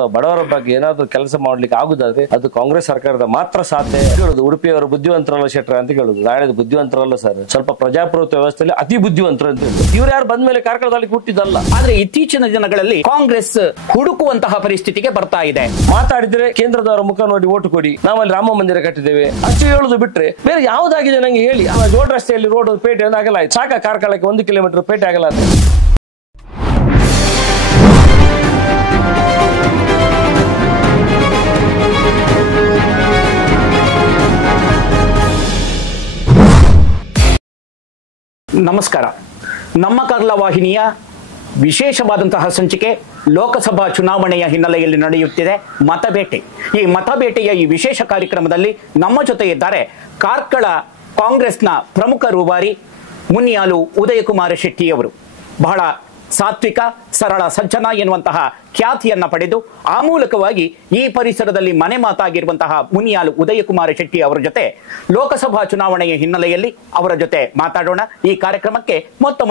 ಬಡವರ ಬಗ್ಗೆ ಏನಾದ್ರೂ ಕೆಲಸ ಮಾಡ್ಲಿಕ್ಕೆ ಆಗುದಾದ್ರೆ ಅದು ಕಾಂಗ್ರೆಸ್ ಸರ್ಕಾರದ ಮಾತ್ರ ಸಾಧ್ಯ ಹೇಳುದು. ಉಡುಪಿಯವರು ಬುದ್ಧಿವಂತರಲ್ಲ ಶೆಟ್ರ ಅಂತ ಹೇಳುದು. ನಾಳೆ ಬುದ್ಧಿವಂತರಲ್ಲ ಸರ್, ಸ್ವಲ್ಪ ಪ್ರಜಾಪ್ರಭುತ್ವ ವ್ಯವಸ್ಥೆಯಲ್ಲಿ ಅತಿ ಬುದ್ಧಿವಂತರು ಅಂತ ಹೇಳುದು. ಇವ್ರು ಯಾರು ಬಂದ ಮೇಲೆ ಕಾರ್ಕಳದಲ್ಲಿ ಹುಟ್ಟಿದಲ್ಲ. ಆದ್ರೆ ಇತ್ತೀಚಿನ ದಿನಗಳಲ್ಲಿ ಕಾಂಗ್ರೆಸ್ ಹುಡುಕುವಂತಹ ಪರಿಸ್ಥಿತಿಗೆ ಬರ್ತಾ ಇದೆ. ಮಾತಾಡಿದ್ರೆ ಕೇಂದ್ರದವರ ಮುಖ ನೋಡಿ ಓಟು ಕೊಡಿ, ನಾವಲ್ಲಿ ರಾಮ ಮಂದಿರ ಕಟ್ಟಿದ್ದೇವೆ ಅಷ್ಟು ಹೇಳುದು ಬಿಟ್ರೆ ಬೇರೆ ಯಾವ್ದಾಗಿದೆ ನಂಗೆ ಹೇಳಿ. ಜೋಡ್ ರಸ್ತೆಯಲ್ಲಿ ರೋಡ್ ಪೇಟೆ ಆಗಲ್ಲ, ಸಾಕ ಕಾರ್ಕಳಕ್ಕೆ 1 ಕಿಲೋಮೀಟರ್ ಪೇಟೆ ಆಗಲ್ಲ. ನಮಸ್ಕಾರ. ನಮ್ಮ ಕರ್ಲ ವಾಹಿನಿಯ ವಿಶೇಷವಾದಂತಹ ಸಂಚಿಕೆ ಲೋಕಸಭಾ ಚುನಾವಣೆಯ ಹಿನ್ನೆಲೆಯಲ್ಲಿ ನಡೆಯುತ್ತಿದೆ ಮತಬೇಟೆ. ಈ ಮತಬೇಟೆಯ ಈ ವಿಶೇಷ ಕಾರ್ಯಕ್ರಮದಲ್ಲಿ ನಮ್ಮ ಜೊತೆ ಇದ್ದಾರೆ ಕಾರ್ಕಳ ಕಾಂಗ್ರೆಸ್ನ ಪ್ರಮುಖ ರೂವಾರಿ ಮುನಿಯಾಲು ಉದಯಕುಮಾರ ಶೆಟ್ಟಿಯವರು. ಬಹಳ ಸಾತ್ವಿಕ, ಸರಳ, ಸಜ್ಜನ ಎನ್ನುವಂತಹ ಖ್ಯಾತಿಯನ್ನ ಪಡೆದು ಆ ಮೂಲಕವಾಗಿ ಈ ಪರಿಸರದಲ್ಲಿ ಮನೆ ಮಾತಾಗಿರುವಂತಹ ಮುನಿಯಾಲು ಉದಯಕುಮಾರ ಶೆಟ್ಟಿ ಅವರ ಜೊತೆ ಲೋಕಸಭಾ ಚುನಾವಣೆಯ ಹಿನ್ನೆಲೆಯಲ್ಲಿ ಅವರ ಜೊತೆ ಮಾತಾಡೋಣ. ಈ ಕಾರ್ಯಕ್ರಮಕ್ಕೆ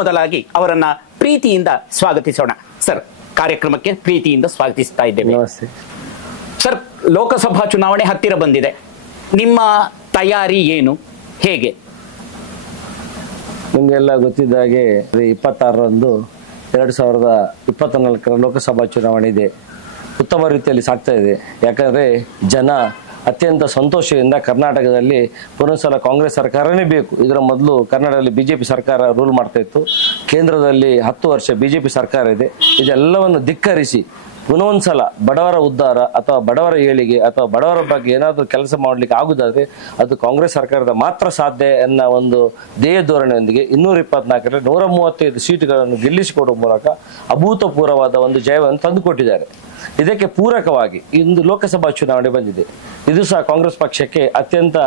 ಮೊದಲಾಗಿ ಅವರನ್ನ ಪ್ರೀತಿಯಿಂದ ಸ್ವಾಗತಿಸೋಣ. ಸರ್, ಕಾರ್ಯಕ್ರಮಕ್ಕೆ ಪ್ರೀತಿಯಿಂದ ಸ್ವಾಗತಿಸ್ತಾ ಇದ್ದೇವೆ. ಸರ್, ಲೋಕಸಭಾ ಚುನಾವಣೆ ಹತ್ತಿರ ಬಂದಿದೆ. ನಿಮ್ಮ ತಯಾರಿ ಏನು, ಹೇಗೆ? ನಿಮ್ಗೆಲ್ಲ ಗೊತ್ತಿದ್ದ ಹಾಗೆ 26ರಂದು 2024ರ ಲೋಕಸಭಾ ಚುನಾವಣೆ ಇದೆ. ಉತ್ತಮ ರೀತಿಯಲ್ಲಿ ಸಾಗ್ತಾ ಇದೆ. ಯಾಕಂದ್ರೆ ಜನ ಅತ್ಯಂತ ಸಂತೋಷದಿಂದ ಕರ್ನಾಟಕದಲ್ಲಿ ಪುನಃಸಲ ಕಾಂಗ್ರೆಸ್ ಸರ್ಕಾರನೇ ಬೇಕು. ಇದರ ಮೊದಲು ಕರ್ನಾಟಕದಲ್ಲಿ ಬಿಜೆಪಿ ಸರ್ಕಾರ ರೂಲ್ ಮಾಡ್ತಾ ಇತ್ತು. ಕೇಂದ್ರದಲ್ಲಿ 10 ವರ್ಷ ಬಿಜೆಪಿ ಸರ್ಕಾರ ಇದೆ. ಇದೆಲ್ಲವನ್ನು ಧಿಕ್ಕರಿಸಿ ಪುನಃ ಬಡವರ ಉದ್ಧಾರ ಅಥವಾ ಬಡವರ ಏಳಿಗೆ ಅಥವಾ ಬಡವರ ಬಗ್ಗೆ ಏನಾದ್ರೂ ಕೆಲಸ ಮಾಡ್ಲಿಕ್ಕೆ ಆಗುದಾದ್ರೆ ಅದು ಕಾಂಗ್ರೆಸ್ ಸರ್ಕಾರದ ಮಾತ್ರ ಸಾಧ್ಯ ಎನ್ನೋ ಒಂದು ಧ್ಯೇಯ ಧೋರಣೆಯೊಂದಿಗೆ 224ರಲ್ಲಿ 135 ಸೀಟುಗಳನ್ನು ಗೆಲ್ಲಿಸಿಕೊಡುವ ಮೂಲಕ ಅಭೂತಪೂರ್ವವಾದ ಒಂದು ಜಯವನ್ನು ತಂದುಕೊಟ್ಟಿದ್ದಾರೆ. ಇದಕ್ಕೆ ಪೂರಕವಾಗಿ ಇಂದು ಲೋಕಸಭಾ ಚುನಾವಣೆ ಬಂದಿದೆ. ಇದು ಸಹ ಕಾಂಗ್ರೆಸ್ ಪಕ್ಷಕ್ಕೆ ಅತ್ಯಂತ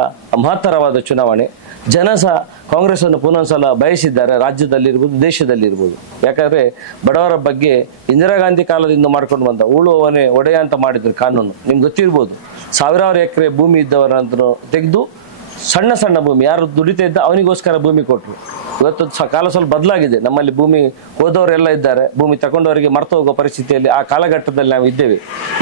ಮಹತ್ತರವಾದ ಚುನಾವಣೆ. ಜನ ಸಹ ಕಾಂಗ್ರೆಸ್ ಅನ್ನು ಪುನಃ ಬಯಸಿದ್ದಾರೆ, ರಾಜ್ಯದಲ್ಲಿರ್ಬೋದು, ದೇಶದಲ್ಲಿರ್ಬೋದು. ಯಾಕಂದ್ರೆ ಬಡವರ ಬಗ್ಗೆ ಇಂದಿರಾ ಗಾಂಧಿ ಕಾಲದಿಂದ ಮಾಡ್ಕೊಂಡು ಬಂದ ಉಳುವವನೇ ಒಡೆಯ ಅಂತ ಮಾಡಿದ್ರು ಕಾನೂನು. ನಿಮ್ಗೆ ಗೊತ್ತಿರ್ಬೋದು. ಸಾವಿರಾರು ಎಕರೆ ಭೂಮಿ ಇದ್ದವರನ್ನು ತೆಗೆದು ಸಣ್ಣ ಸಣ್ಣ ಭೂಮಿ ಯಾರು ದುಡಿತಾ ಇದ್ದ ಅವನಿಗೋಸ್ಕರ ಭೂಮಿ ಕೊಟ್ಟರು. ಇವತ್ತು ಕಾಲ ಸ್ವಲ್ಪ ಬದಲಾಗಿದೆ. ನಮ್ಮಲ್ಲಿ ಭೂಮಿ ಹೋದವರೆಲ್ಲ ಇದ್ದಾರೆ, ಭೂಮಿ ತಗೊಂಡವರಿಗೆ ಮರ್ತು ಹೋಗೋ ಪರಿಸ್ಥಿತಿಯಲ್ಲಿ ಆ ಕಾಲಘಟ್ಟದಲ್ಲಿ ನಾವು ಇದ್ದೇವೆ.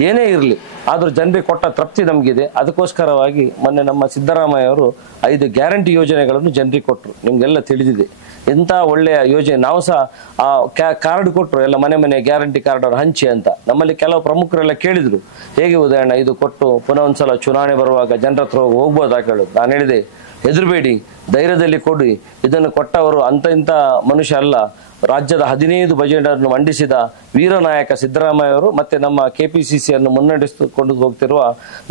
ಏನೇ ಇರಲಿ ಆದ್ರೂ ಜನರಿಗೆ ಕೊಟ್ಟ ತೃಪ್ತಿ ನಮಗಿದೆ. ಅದಕ್ಕೋಸ್ಕರವಾಗಿ ಮೊನ್ನೆ ನಮ್ಮ ಸಿದ್ದರಾಮಯ್ಯ ಅವರು 5 ಗ್ಯಾರಂಟಿ ಯೋಜನೆಗಳನ್ನು ಜನರಿಗೆ ಕೊಟ್ಟರು. ನಿಮ್ಗೆಲ್ಲ ತಿಳಿದಿದೆ ಎಂತ ಒಳ್ಳೆಯ ಯೋಜನೆ. ನಾವು ಸಹ ಆ ಕಾರ್ಡ್ ಕೊಟ್ಟರು, ಎಲ್ಲ ಮನೆ ಗ್ಯಾರಂಟಿ ಕಾರ್ಡ್ ಅವ್ರು ಹಂಚಿ ಅಂತ. ನಮ್ಮಲ್ಲಿ ಕೆಲವು ಪ್ರಮುಖರೆಲ್ಲ ಕೇಳಿದ್ರು, ಹೇಗೆ ಉದಾಹರಣೆ ಇದು ಕೊಟ್ಟು ಪುನಃ ಒಂದ್ಸಲ ಚುನಾವಣೆ ಬರುವಾಗ ಜನರ ಹತ್ರ ಹೋಗ್ಬೋದಾ ಕೇಳೋದು. ನಾನು ಹೇಳಿದೆ, ಹೆದರ್ಬೇಡಿ, ಧೈರ್ಯದಲ್ಲಿ ಕೊಡಿ. ಇದನ್ನು ಕೊಟ್ಟವರು ಇಂಥ ಮನುಷ್ಯ ಅಲ್ಲ. ರಾಜ್ಯದ 15 ಬಜೆಟ್ ಅನ್ನು ಮಂಡಿಸಿದ ವೀರನಾಯಕ ಸಿದ್ದರಾಮಯ್ಯ ಅವರು ಮತ್ತೆ ನಮ್ಮ ಕೆಪಿಸಿಸಿಯನ್ನು ಮುನ್ನಡೆಸಿಕೊಂಡು ಹೋಗ್ತಿರುವ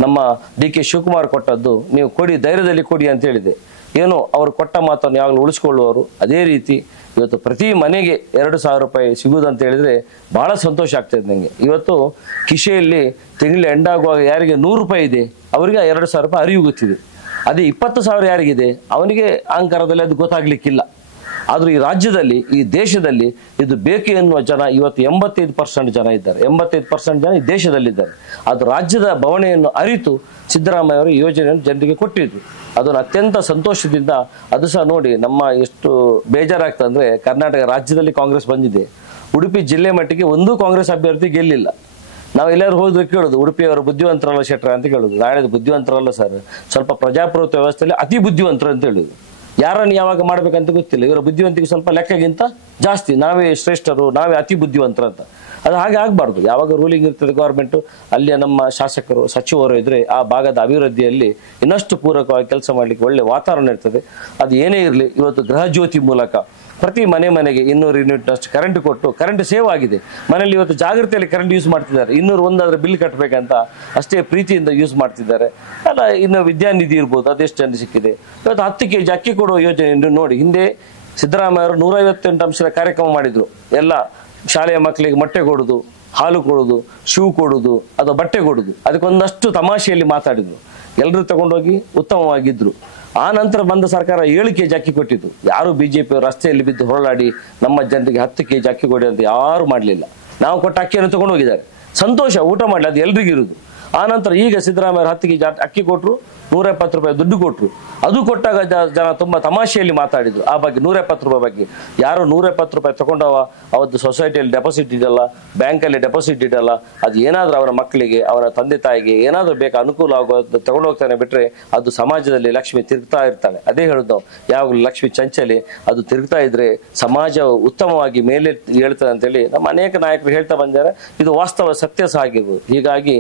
ನಮ್ಮ DK ಶಿವಕುಮಾರ್ ಕೊಟ್ಟದ್ದು. ನೀವು ಕೊಡಿ, ಧೈರ್ಯದಲ್ಲಿ ಕೊಡಿ ಅಂತ ಹೇಳಿದೆ. ಏನು ಅವರು ಕೊಟ್ಟ ಮಾತನ್ನು ಯಾವಾಗಲೂ ಉಳಿಸ್ಕೊಳ್ಳುವರು. ಅದೇ ರೀತಿ ಇವತ್ತು ಪ್ರತಿ ಮನೆಗೆ 2,000 ರೂಪಾಯಿ ಸಿಗುವುದಂತ ಹೇಳಿದ್ರೆ ಬಹಳ ಸಂತೋಷ ಆಗ್ತದೆ ನನಗೆ. ಇವತ್ತು ಕಿಶೆಯಲ್ಲಿ ತಿಂಗಳು ಎಂಡಾಗುವಾಗ ಯಾರಿಗೆ 100 ರೂಪಾಯಿ ಇದೆ ಅವರಿಗೆ 2,000 ರೂಪಾಯಿ ಅರಿವು ಗೊತ್ತಿದೆ. ಅದೇ 20,000 ಯಾರಿಗಿದೆ ಅವನಿಗೆ ಅಹಂಕಾರದಲ್ಲಿ ಅದು ಗೊತ್ತಾಗ್ಲಿಕ್ಕಿಲ್ಲ. ಆದ್ರೂ ಈ ರಾಜ್ಯದಲ್ಲಿ, ಈ ದೇಶದಲ್ಲಿ ಇದು ಬೇಕು ಎನ್ನುವ ಜನ ಇವತ್ತು 85% ಜನ ಇದ್ದಾರೆ. 85% ಜನ ಈ ದೇಶದಲ್ಲಿದ್ದಾರೆ. ಅದು ರಾಜ್ಯದ ಬವಣೆಯನ್ನು ಅರಿತು ಸಿದ್ದರಾಮಯ್ಯ ಅವರು ಈ ಯೋಜನೆಯನ್ನು ಜನರಿಗೆ ಕೊಟ್ಟಿದ್ರು. ಅದನ್ನು ಅತ್ಯಂತ ಸಂತೋಷದಿಂದ ಅದು ಸಹ ನೋಡಿ ನಮ್ಮ ಎಷ್ಟು ಬೇಜಾರಾಗ್ತದೆ ಅಂದ್ರೆ, ಕರ್ನಾಟಕ ರಾಜ್ಯದಲ್ಲಿ ಕಾಂಗ್ರೆಸ್ ಬಂದಿದೆ, ಉಡುಪಿ ಜಿಲ್ಲೆ ಮಟ್ಟಿಗೆ ಒಂದೂ ಕಾಂಗ್ರೆಸ್ ಅಭ್ಯರ್ಥಿ ಗೆಲ್ಲಿಲ್ಲ. ನಾವು ಎಲ್ಲರೂ ಹೋದ್ರೆ ಕೇಳೋದು ಉಡುಪಿಯವರು ಬುದ್ಧಿವಂತರಲ್ಲ ಶೆಟ್ರ ಅಂತ ಕೇಳೋದು. ನಾಳೆ ಬುದ್ಧಿವಂತರಲ್ಲ ಸರ್, ಸ್ವಲ್ಪ ಪ್ರಜಾಪ್ರಭುತ್ವ ವ್ಯವಸ್ಥೆಯಲ್ಲಿ ಅತಿ ಬುದ್ಧಿವಂತರು ಅಂತ ಹೇಳುದು. ಯಾರನ್ನು ಯಾವಾಗ ಮಾಡ್ಬೇಕಂತ ಗೊತ್ತಿಲ್ಲ. ಇವರ ಬುದ್ಧಿವಂತಿಗೆ ಸ್ವಲ್ಪ ಲೆಕ್ಕಗಿಂತ ಜಾಸ್ತಿ ನಾವೇ ಶ್ರೇಷ್ಠರು, ನಾವೇ ಅತಿ ಬುದ್ಧಿವಂತರು ಅಂತ. ಅದು ಹಾಗೆ ಆಗ್ಬಾರ್ದು. ಯಾವಾಗ ರೂಲಿಂಗ್ ಇರ್ತದೆ ಗವರ್ಮೆಂಟ್, ಅಲ್ಲಿಯ ನಮ್ಮ ಶಾಸಕರು, ಸಚಿವರು ಇದ್ರೆ ಆ ಭಾಗದ ಅಭಿವೃದ್ಧಿಯಲ್ಲಿ ಇನ್ನಷ್ಟು ಪೂರಕವಾಗಿ ಕೆಲಸ ಮಾಡ್ಲಿಕ್ಕೆ ಒಳ್ಳೆ ವಾತಾವರಣ ಇರ್ತದೆ. ಅದು ಏನೇ ಇರಲಿ, ಇವತ್ತು ಗೃಹ ಜ್ಯೋತಿ ಮೂಲಕ ಪ್ರತಿ ಮನೆಗೆ 200 ಯೂನಿಟ್ನಷ್ಟು ಕರೆಂಟ್ ಕೊಟ್ಟು ಕರೆಂಟ್ ಸೇವ್ ಆಗಿದೆ. ಮನೆಯಲ್ಲಿ ಇವತ್ತು ಜಾಗೃತಿಯಲ್ಲಿ ಕರೆಂಟ್ ಯೂಸ್ ಮಾಡ್ತಿದ್ದಾರೆ. 201 ಬಿಲ್ ಕಟ್ಟಬೇಕಂತ ಅಷ್ಟೇ ಪ್ರೀತಿಯಿಂದ ಯೂಸ್ ಮಾಡ್ತಿದ್ದಾರೆ. ಅಲ್ಲ, ಇನ್ನು ವಿದ್ಯಾನಿಧಿ ಇರ್ಬೋದು, ಅದೆಷ್ಟು ಜನ ಸಿಕ್ಕಿದೆ. ಇವತ್ತು 10 kg ಅಕ್ಕಿ ಕೊಡುವ ಯೋಜನೆ ನೋಡಿ. ಹಿಂದೆ ಸಿದ್ದರಾಮಯ್ಯ ಅವರು 158 ಅಂಶದ ಕಾರ್ಯಕ್ರಮ ಮಾಡಿದ್ರು. ಎಲ್ಲ ಶಾಲೆಯ ಮಕ್ಕಳಿಗೆ ಮೊಟ್ಟೆ ಕೊಡುದು, ಹಾಲು ಕೊಡುದು, ಶೂ ಕೊಡುದು ಅಥವಾ ಬಟ್ಟೆ ಕೊಡುದು, ಅದಕ್ಕೊಂದಷ್ಟು ತಮಾಷೆಯಲ್ಲಿ ಮಾತಾಡಿದ್ರು. ಎಲ್ಲರೂ ತಗೊಂಡೋಗಿ ಉತ್ತಮವಾಗಿದ್ರು. ಆ ನಂತರ ಬಂದ ಸರ್ಕಾರ 7 kg ಅಕ್ಕಿ ಕೊಟ್ಟಿದ್ದು. ಯಾರು ಬಿಜೆಪಿ ರಸ್ತೆಯಲ್ಲಿ ಬಿದ್ದು ಹೊರಳಾಡಿ ನಮ್ಮ ಜನರಿಗೆ 10 kg ಅಕ್ಕಿ ಕೊಡಿ ಅಂತ ಯಾರು ಮಾಡಲಿಲ್ಲ. ನಾವು ಕೊಟ್ಟ ಅಕ್ಕಿಯನ್ನು ತಗೊಂಡು ಹೋಗಿದ್ದಾರೆ. ಸಂತೋಷ, ಊಟ ಮಾಡಲಿ, ಅದು ಎಲ್ರಿಗಿರುವುದು. ಆನಂತರ ಈಗ ಸಿದ್ದರಾಮಯ್ಯ 10 ಕೆಜಿ ಅಕ್ಕಿ ಕೊಟ್ಟರು, 170 ರೂಪಾಯಿ ದುಡ್ಡು ಕೊಟ್ಟರು. ಅದು ಕೊಟ್ಟಾಗ ಜನ ತುಂಬಾ ತಮಾಷೆಯಲ್ಲಿ ಮಾತಾಡಿದ್ರು ಆ ಬಗ್ಗೆ. 170 ರೂಪಾಯಿ ಬಗ್ಗೆ ಯಾರು 170 ರೂಪಾಯಿ ತಗೊಂಡವ ಅವತ್ತು ಸೊಸೈಟಿಯಲ್ಲಿ ಡೆಪಾಸಿಟ್ ಇಡಲ್ಲ, ಬ್ಯಾಂಕಲ್ಲಿ ಡೆಪಾಸಿಟ್ ಇಡಲ್ಲ. ಅದು ಏನಾದ್ರೂ ಅವರ ಮಕ್ಕಳಿಗೆ, ಅವರ ತಂದೆ ತಾಯಿಗೆ ಏನಾದ್ರೂ ಬೇಕು ಅನುಕೂಲ ಆಗೋದು ತಗೊಂಡು ಹೋಗ್ತಾನೆ ಬಿಟ್ರೆ ಅದು ಸಮಾಜದಲ್ಲಿ ಲಕ್ಷ್ಮಿ ತಿರುಗ್ತಾ ಇರ್ತಾಳೆ. ಅದೇ ಹೇಳುದು ನಾವು, ಯಾವಾಗಲೂ ಲಕ್ಷ್ಮಿ ಚಂಚಲೆ, ಅದು ತಿರುಗ್ತಾ ಇದ್ರೆ ಸಮಾಜ ಉತ್ತಮವಾಗಿ ಮೇಲೆ ಹೇಳ್ತದೆ ಅಂತೇಳಿ ನಮ್ಮ ಅನೇಕ ನಾಯಕರು ಹೇಳ್ತಾ ಬಂದಿದ್ದಾರೆ. ಇದು ವಾಸ್ತವ ಸತ್ಯ ಸಹ ಆಗಿರ್ಬೋದು. ಹೀಗಾಗಿ